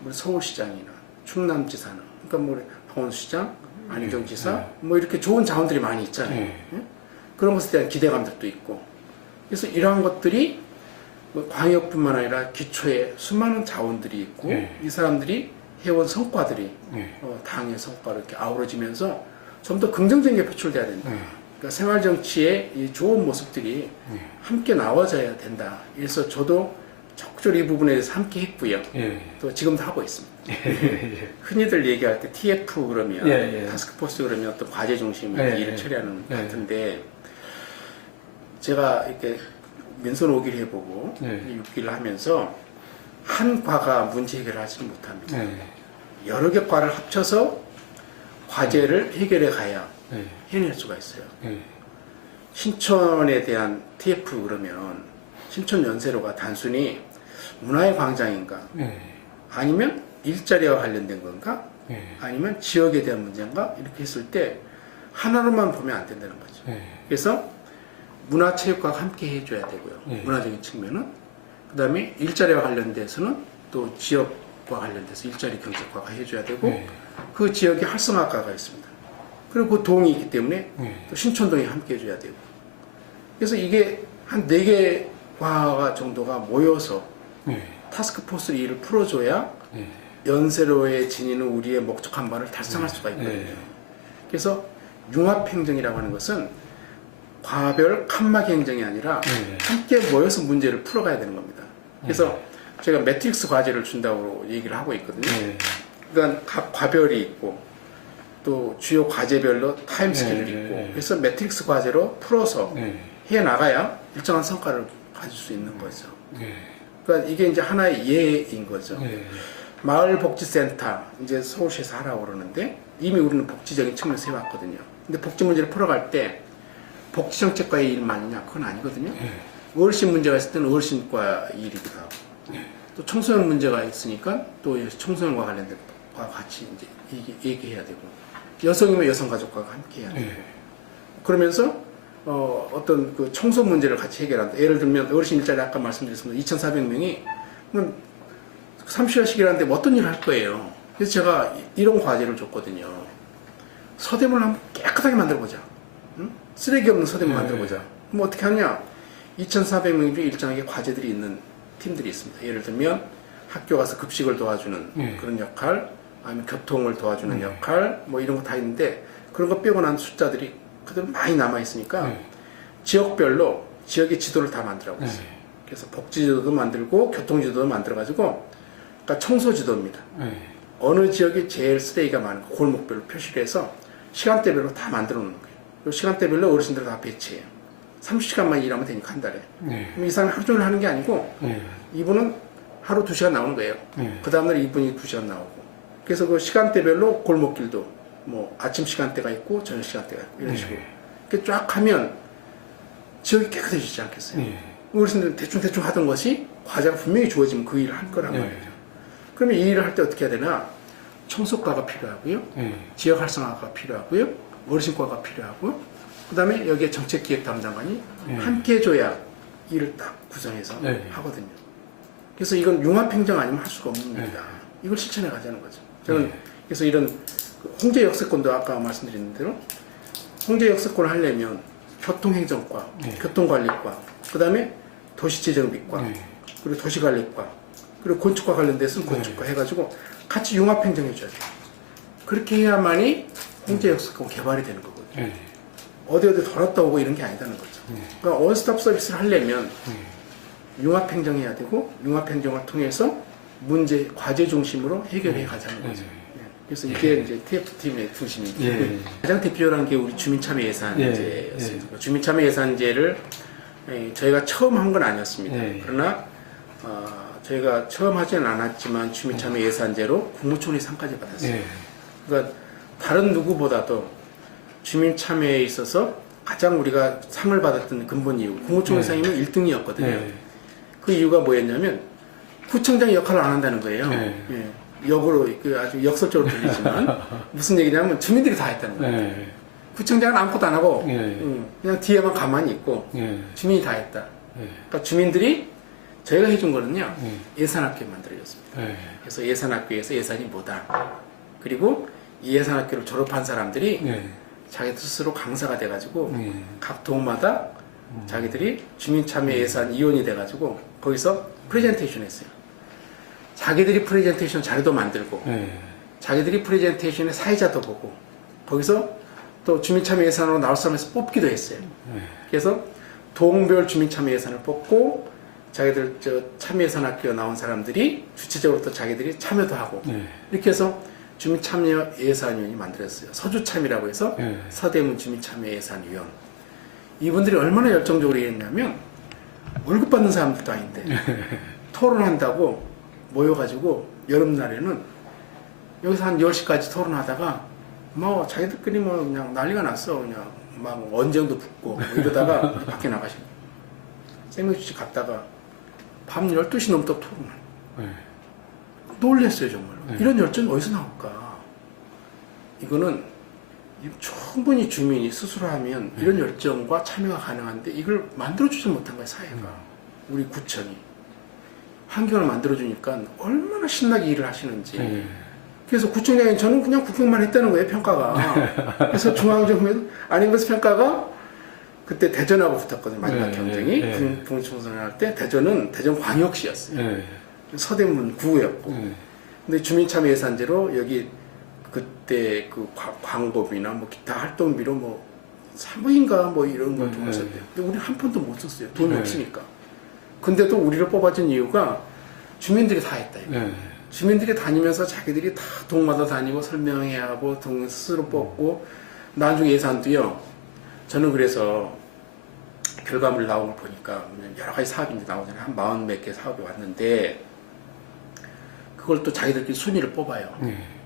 우리 서울시장이나 충남지사나 그러니까 뭐 강원시장, 안희정지사 뭐 이렇게 좋은 자원들이 많이 있잖아요. 그런 것에 대한 기대감들도 있고 그래서 이러한 것들이 뭐 광역뿐만 아니라 기초에 수많은 자원들이 있고 이 사람들이 해온 성과들이 당의 성과로 이렇게 아우러지면서 좀 더 긍정적인 게 표출돼야 된다. 그러니까 생활정치의 이 좋은 모습들이 함께 나와져야 된다. 그래서 저도 적절히 이 부분에 대해서 함께 했고요. 또 지금도 하고 있습니다. 흔히들 얘기할 때 TF 그러면 타스크포스 그러면 어떤 과제 중심의 일을 처리하는 것 같은데 제가 이렇게 민선 5기를 해보고 6기를 하면서 한 과가 문제 해결을 하지 못합니다. 여러 개 과를 합쳐서 과제를 해결해 가야 해낼 수가 있어요. 신촌에 대한 TF 그러면 신촌 연세로가 단순히 문화의 광장인가 아니면 일자리와 관련된 건가 아니면 지역에 대한 문제인가 이렇게 했을 때 하나로만 보면 안 된다는 거죠. 그래서 문화체육과가 함께 해줘야 되고요. 문화적인 측면은 그 다음에 일자리와 관련돼서는 또 지역과 관련돼서 일자리 경제과가 해줘야 되고 그 지역에 활성화과가 있습니다. 그리고 그 동이 있기 때문에 또 신촌동이 함께 해줘야 되고 그래서 이게 한 4개 과가 정도가 모여서 타스크포스 일을 풀어줘야 연세로에 지니는 우리의 목적한 바를 달성할 수가 있거든요. 그래서 융합행정이라고 하는 것은 과별 칸막이 행정이 아니라 함께 모여서 문제를 풀어가야 되는 겁니다. 그래서 제가 매트릭스 과제를 준다고 얘기를 하고 있거든요. 그러니까 각 과별이 있고 또 주요 과제별로 타임 스케줄이 있고 그래서 매트릭스 과제로 풀어서 해 나가야 일정한 성과를 가질 수 있는 거죠. 그러니까 이게 이제 하나의 예인 거죠. 마을복지센터 이제 서울시에서 하라고 그러는데 이미 우리는 복지적인 측면에서 해왔거든요. 근데 복지 문제를 풀어갈 때 복지정책과의 일만이냐 그건 아니거든요. 어르신 문제가 있을 때는 어르신과 일이기도 하고 또 청소년 문제가 있으니까 또 청소년과 관련된 가족과 같이 이제 얘기해야 되고, 여성이면 여성 가족과 함께 해야 되고, 예. 그러면서 어떤 그 청소 문제를 같이 해결한다. 예를 들면 어르신 일자리 아까 말씀드렸습니다. 2,400명이 30시간씩 일하는데 뭐 어떤 일을 할 거예요. 그래서 제가 이런 과제를 줬거든요. 서대문을 한번 깨끗하게 만들어보자. 응? 쓰레기 없는 서대문 만들어보자. 그럼 어떻게 하냐? 2,400명 중에 일정하게 과제들이 있는 팀들이 있습니다. 예를 들면 학교 가서 급식을 도와주는 그런 역할, 아니면 교통을 도와주는 역할, 뭐 이런 거 다 있는데, 그런 거 빼고 난 숫자들이 그대로 많이 남아 있으니까 지역별로 지역의 지도를 다 만들라고 했어요. 그래서 복지지도도 만들고 교통지도도 만들어가지고, 그러니까 청소지도입니다. 어느 지역에 제일 쓰레기가 많은 거 골목별로 표시를 해서 시간대별로 다 만들어 놓는 거예요. 그리고 시간대별로 어르신들 다 배치해요. 30시간만 일하면 되니까 한 달에. 그럼 이 사람이 하루 종일 하는 게 아니고 이분은 하루 2시간 나오는 거예요. 그 다음날 이분이 2시간 나오고. 그래서 그 시간대별로 골목길도 뭐 아침 시간대가 있고 저녁 시간대가 있고 이런 식으로 이렇게 쫙 하면 지역이 깨끗해지지 않겠어요? 어르신들은 대충 하던 것이 과제가 분명히 주어지면 그 일을 할 거란 말이에요. 그러면 이 일을 할 때 어떻게 해야 되나? 청소과가 필요하고요. 지역 활성화가 필요하고요. 어르신과가 필요하고요. 그 다음에 여기에 정책기획 담당관이 함께 해줘야 일을 딱 구성해서 하거든요. 그래서 이건 융합행정 아니면 할 수가 없는 겁니다. 이걸 실천해 가자는 거죠. 저는 그래서 이런 홍제 역세권도 아까 말씀드린 대로 홍제 역세권을 하려면 교통행정과, 교통관리과, 그 다음에 도시재정비과, 그리고 도시관리과, 그리고 건축과 관련돼서는 건축과 해가지고 같이 융합행정해줘야 돼요. 그렇게 해야만이 홍제 역세권 개발이 되는 거거든요. 어디 돌았다 오고 이런 게 아니다는 거죠. 그러니까 원스톱 서비스를 하려면 융합행정해야 되고, 융합행정을 통해서 문제, 과제 중심으로 해결해 가자는 거죠. 그래서 이게 이제 TF팀의 중심입니다. 가장 대표적인 게 우리 주민참여 예산제였습니다. 주민참여 예산제를 저희가 처음 한 건 아니었습니다. 그러나 저희가 처음 하지는 않았지만 주민참여 예산제로 국무총리 상까지 받았어요. 그러니까 다른 누구보다도 주민참여에 있어서 가장 우리가 상을 받았던 근본 이유, 국무총리 상이면 1등이었거든요. 그 이유가 뭐였냐면 구청장 역할을 안 한다는 거예요. 역으로 아주 역설적으로 들리지만 무슨 얘기냐면 주민들이 다 했다는 거예요. 구청장은 아무것도 안 하고 그냥 뒤에만 가만히 있고 주민이 다 했다. 그러니까 주민들이 저희가 해준 거는요, 예산학교 만들어졌습니다. 그래서 예산학교에서 예산이 뭐다. 그리고 이 예산학교를 졸업한 사람들이 자기 스스로 강사가 돼가지고 각 동마다 자기들이 주민참여 예산 위원이 돼가지고 거기서 프레젠테이션 했어요. 자기들이 프레젠테이션 자료도 만들고 자기들이 프레젠테이션의 사회자도 보고 거기서 또 주민참여 예산으로 나올 사람에서 뽑기도 했어요. 그래서 동별 주민참여 예산을 뽑고 자기들 참여예산학교 나온 사람들이 주체적으로 또 자기들이 참여도 하고 이렇게 해서 주민참여 예산위원이 만들었어요. 서주참이라고 해서 서대문 주민참여예산위원. 이분들이 얼마나 열정적으로 일했냐면 월급 받는 사람들도 아닌데 토론한다고 모여가지고 여름날에는 여기서 한 10시까지 토론하다가 뭐 자기들끼리 뭐 그냥 난리가 났어. 그냥 막 언쟁도 붙고 뭐 이러다가 밖에 나가시고 생명주식 갔다가 밤 12시 넘도록 토론을 놀랬어요 정말로. 이런 열정이 어디서 나올까. 이거는 충분히 주민이 스스로 하면 이런 열정과 참여가 가능한데 이걸 만들어주지 못한 거예요 사회가. 우리 구청이 환경을 만들어주니까 얼마나 신나게 일을 하시는지. 그래서 구청장이 저는 그냥 구경만 했다는 거예요 평가가. 그래서 중앙정부에서 아닌 것을 평가가 그때 대전하고 붙었거든요. 마지막 경쟁이 부문총선을 할 때 대전은 대전광역시였어요. 서대문 구였고. 근데 주민참여 예산제로 여기 그때 그 광고비나 뭐 기타 활동비로 뭐 사무인가 뭐 이런 걸 좀 썼대요. 근데 우리 한 푼도 못 썼어요. 돈이 없으니까. 근데도 우리를 뽑아준 이유가 주민들이 다 했다. 이거. 주민들이 다니면서 자기들이 다 동마다 다니고 설명해야 하고 동 스스로 뽑고 나중에 예산도요. 저는 그래서 결과물 나온 걸 보니까 여러 가지 사업이 나오잖아요. 한 40몇 개 사업이 왔는데 그걸 또 자기들끼리 순위를 뽑아요.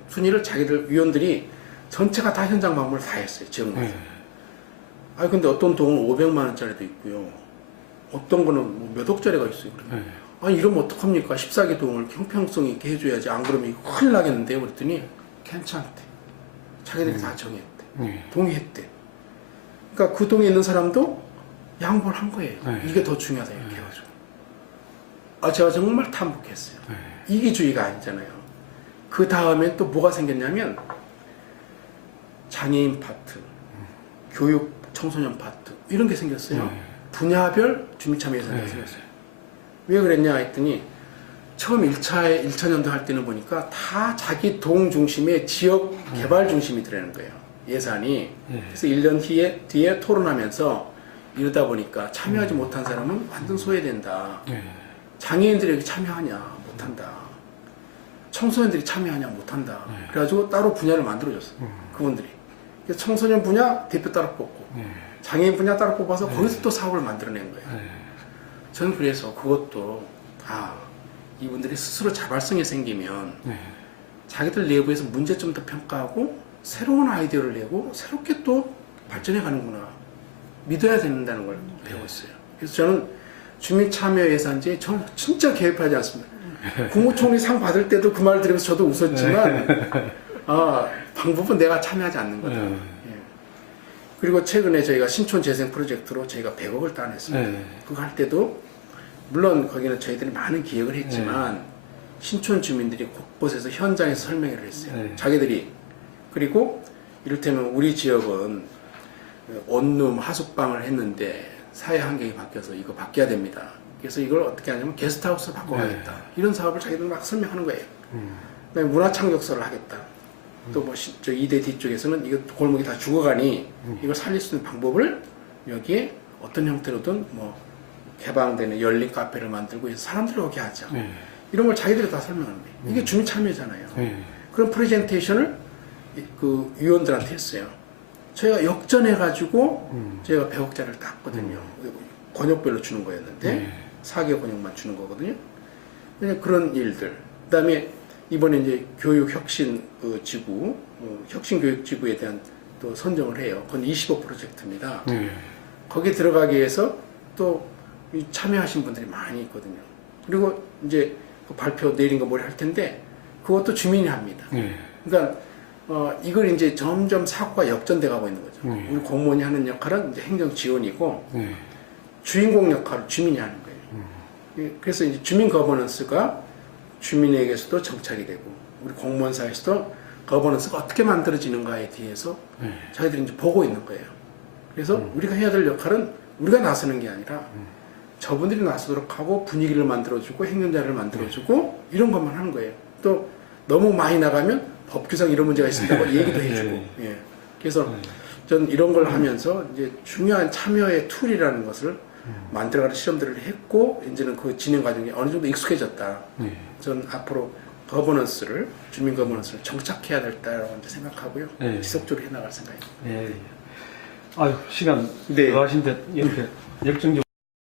순위를 자기들 위원들이 전체가 다 현장 방문을 다 했어요. 지역마다. 근데 어떤 동은 500만 원짜리도 있고요. 어떤 거는 뭐 몇 억짜리가 있어요. 아니 이러면 어떡합니까? 14개 동을 형평성 있게 해줘야지. 안 그러면 이거 큰일 나겠는데요? 그랬더니 괜찮대. 자기들이 다 정했대. 동의했대. 그러니까 그 동에 있는 사람도 양보를 한 거예요. 이게 더 중요하다 이렇게 해가지고. 제가 정말 탐복했어요. 이기주의가 아니잖아요. 그 다음에 또 뭐가 생겼냐면 장애인 파트, 교육 청소년 파트 이런 게 생겼어요. 분야별 주민참여예산이 생겼어요. 왜 그랬냐 했더니 처음 1차년도 할 때는 보니까 다 자기 동 중심의 지역 개발 중심이 들어가는 거예요. 예산이. 그래서 1년 뒤에 토론하면서 이러다 보니까 참여하지 못한 사람은 완전 소외된다. 장애인들이 여기 참여하냐? 못한다. 청소년들이 참여하냐? 못한다. 그래가지고 따로 분야를 만들어줬어요. 그분들이. 그래서 청소년 분야 대표 따로 뽑고 장애인 분야 따로 뽑아서 거기서 또 사업을 만들어낸 거예요. 저는 그래서 그것도 이분들이 스스로 자발성이 생기면 자기들 내부에서 문제점도 평가하고 새로운 아이디어를 내고 새롭게 또 발전해 가는구나 믿어야 된다는 걸 배웠어요. 그래서 저는 주민참여예산제 저는 진짜 개입하지 않습니다. 국무총리 상 받을 때도 그 말 들으면서 저도 웃었지만 방법은 내가 참여하지 않는 거다. 그리고 최근에 저희가 신촌 재생 프로젝트로 저희가 100억을 따냈습니다. 그거 할 때도 물론 거기는 저희들이 많은 기획을 했지만 신촌 주민들이 곳곳에서 현장에서 설명회를 했어요. 자기들이. 그리고 이를테면 우리 지역은 원룸 하숙방을 했는데 사회 환경이 바뀌어서 이거 바뀌어야 됩니다. 그래서 이걸 어떻게 하냐면 게스트하우스로 바꿔가겠다. 이런 사업을 자기들 막 설명하는 거예요. 그다음에 문화창력소를 하겠다. 또 뭐 저 이대 뒤쪽에서는 이거 골목이 다 죽어가니 이걸 살릴 수 있는 방법을 여기에 어떤 형태로든 뭐 개방되는 열린 카페를 만들고 해서 사람들이 오게 하자. 이런 걸 자기들이 다 설명하는 거예요. 이게 주민 참여잖아요. 그런 프레젠테이션을 그 위원들한테 했어요. 저희가 역전해가지고 저희가 100억짜리를 땄거든요. 권역별로 주는 거였는데 4개 권역만 주는 거거든요. 그냥 그런 일들. 그 다음에 이번에 이제 교육혁신 지구, 혁신교육지구에 대한 또 선정을 해요. 그건 20억 프로젝트입니다. 거기에 들어가기 위해서 또 참여하신 분들이 많이 있거든요. 그리고 이제 그 발표 내린 거 뭐를 할 텐데 그것도 주민이 합니다. 그러니까 이걸 이제 점점 사고가 역전돼 가고 있는 거죠. 우리 공무원이 하는 역할은 이제 행정 지원이고 주인공 역할을 주민이 하는 거예요. 그래서 이제 주민 거버넌스가 주민에게서도 정착이 되고 우리 공무원 사회에서도 거버넌스가 어떻게 만들어지는가에 대해서 자기들이 이제 보고 있는 거예요. 그래서 우리가 해야 될 역할은 우리가 나서는 게 아니라 저분들이 나서도록 하고 분위기를 만들어주고 행정자를 만들어주고 이런 것만 하는 거예요. 또 너무 많이 나가면 법규상 이런 문제가 있습니다. 얘기도 해주고. 그래서 저는 이런 걸 하면서 이제 중요한 참여의 툴이라는 것을 만들어가는 실험들을 했고 이제는 그 진행 과정이 어느 정도 익숙해졌다. 저는 앞으로 거버넌스를 주민 거버넌스를 정착해야 될다라고 이제 생각하고요. 지속적으로 해나갈 생각입니다. 아유 시간 네. 하신데 이렇게 열정적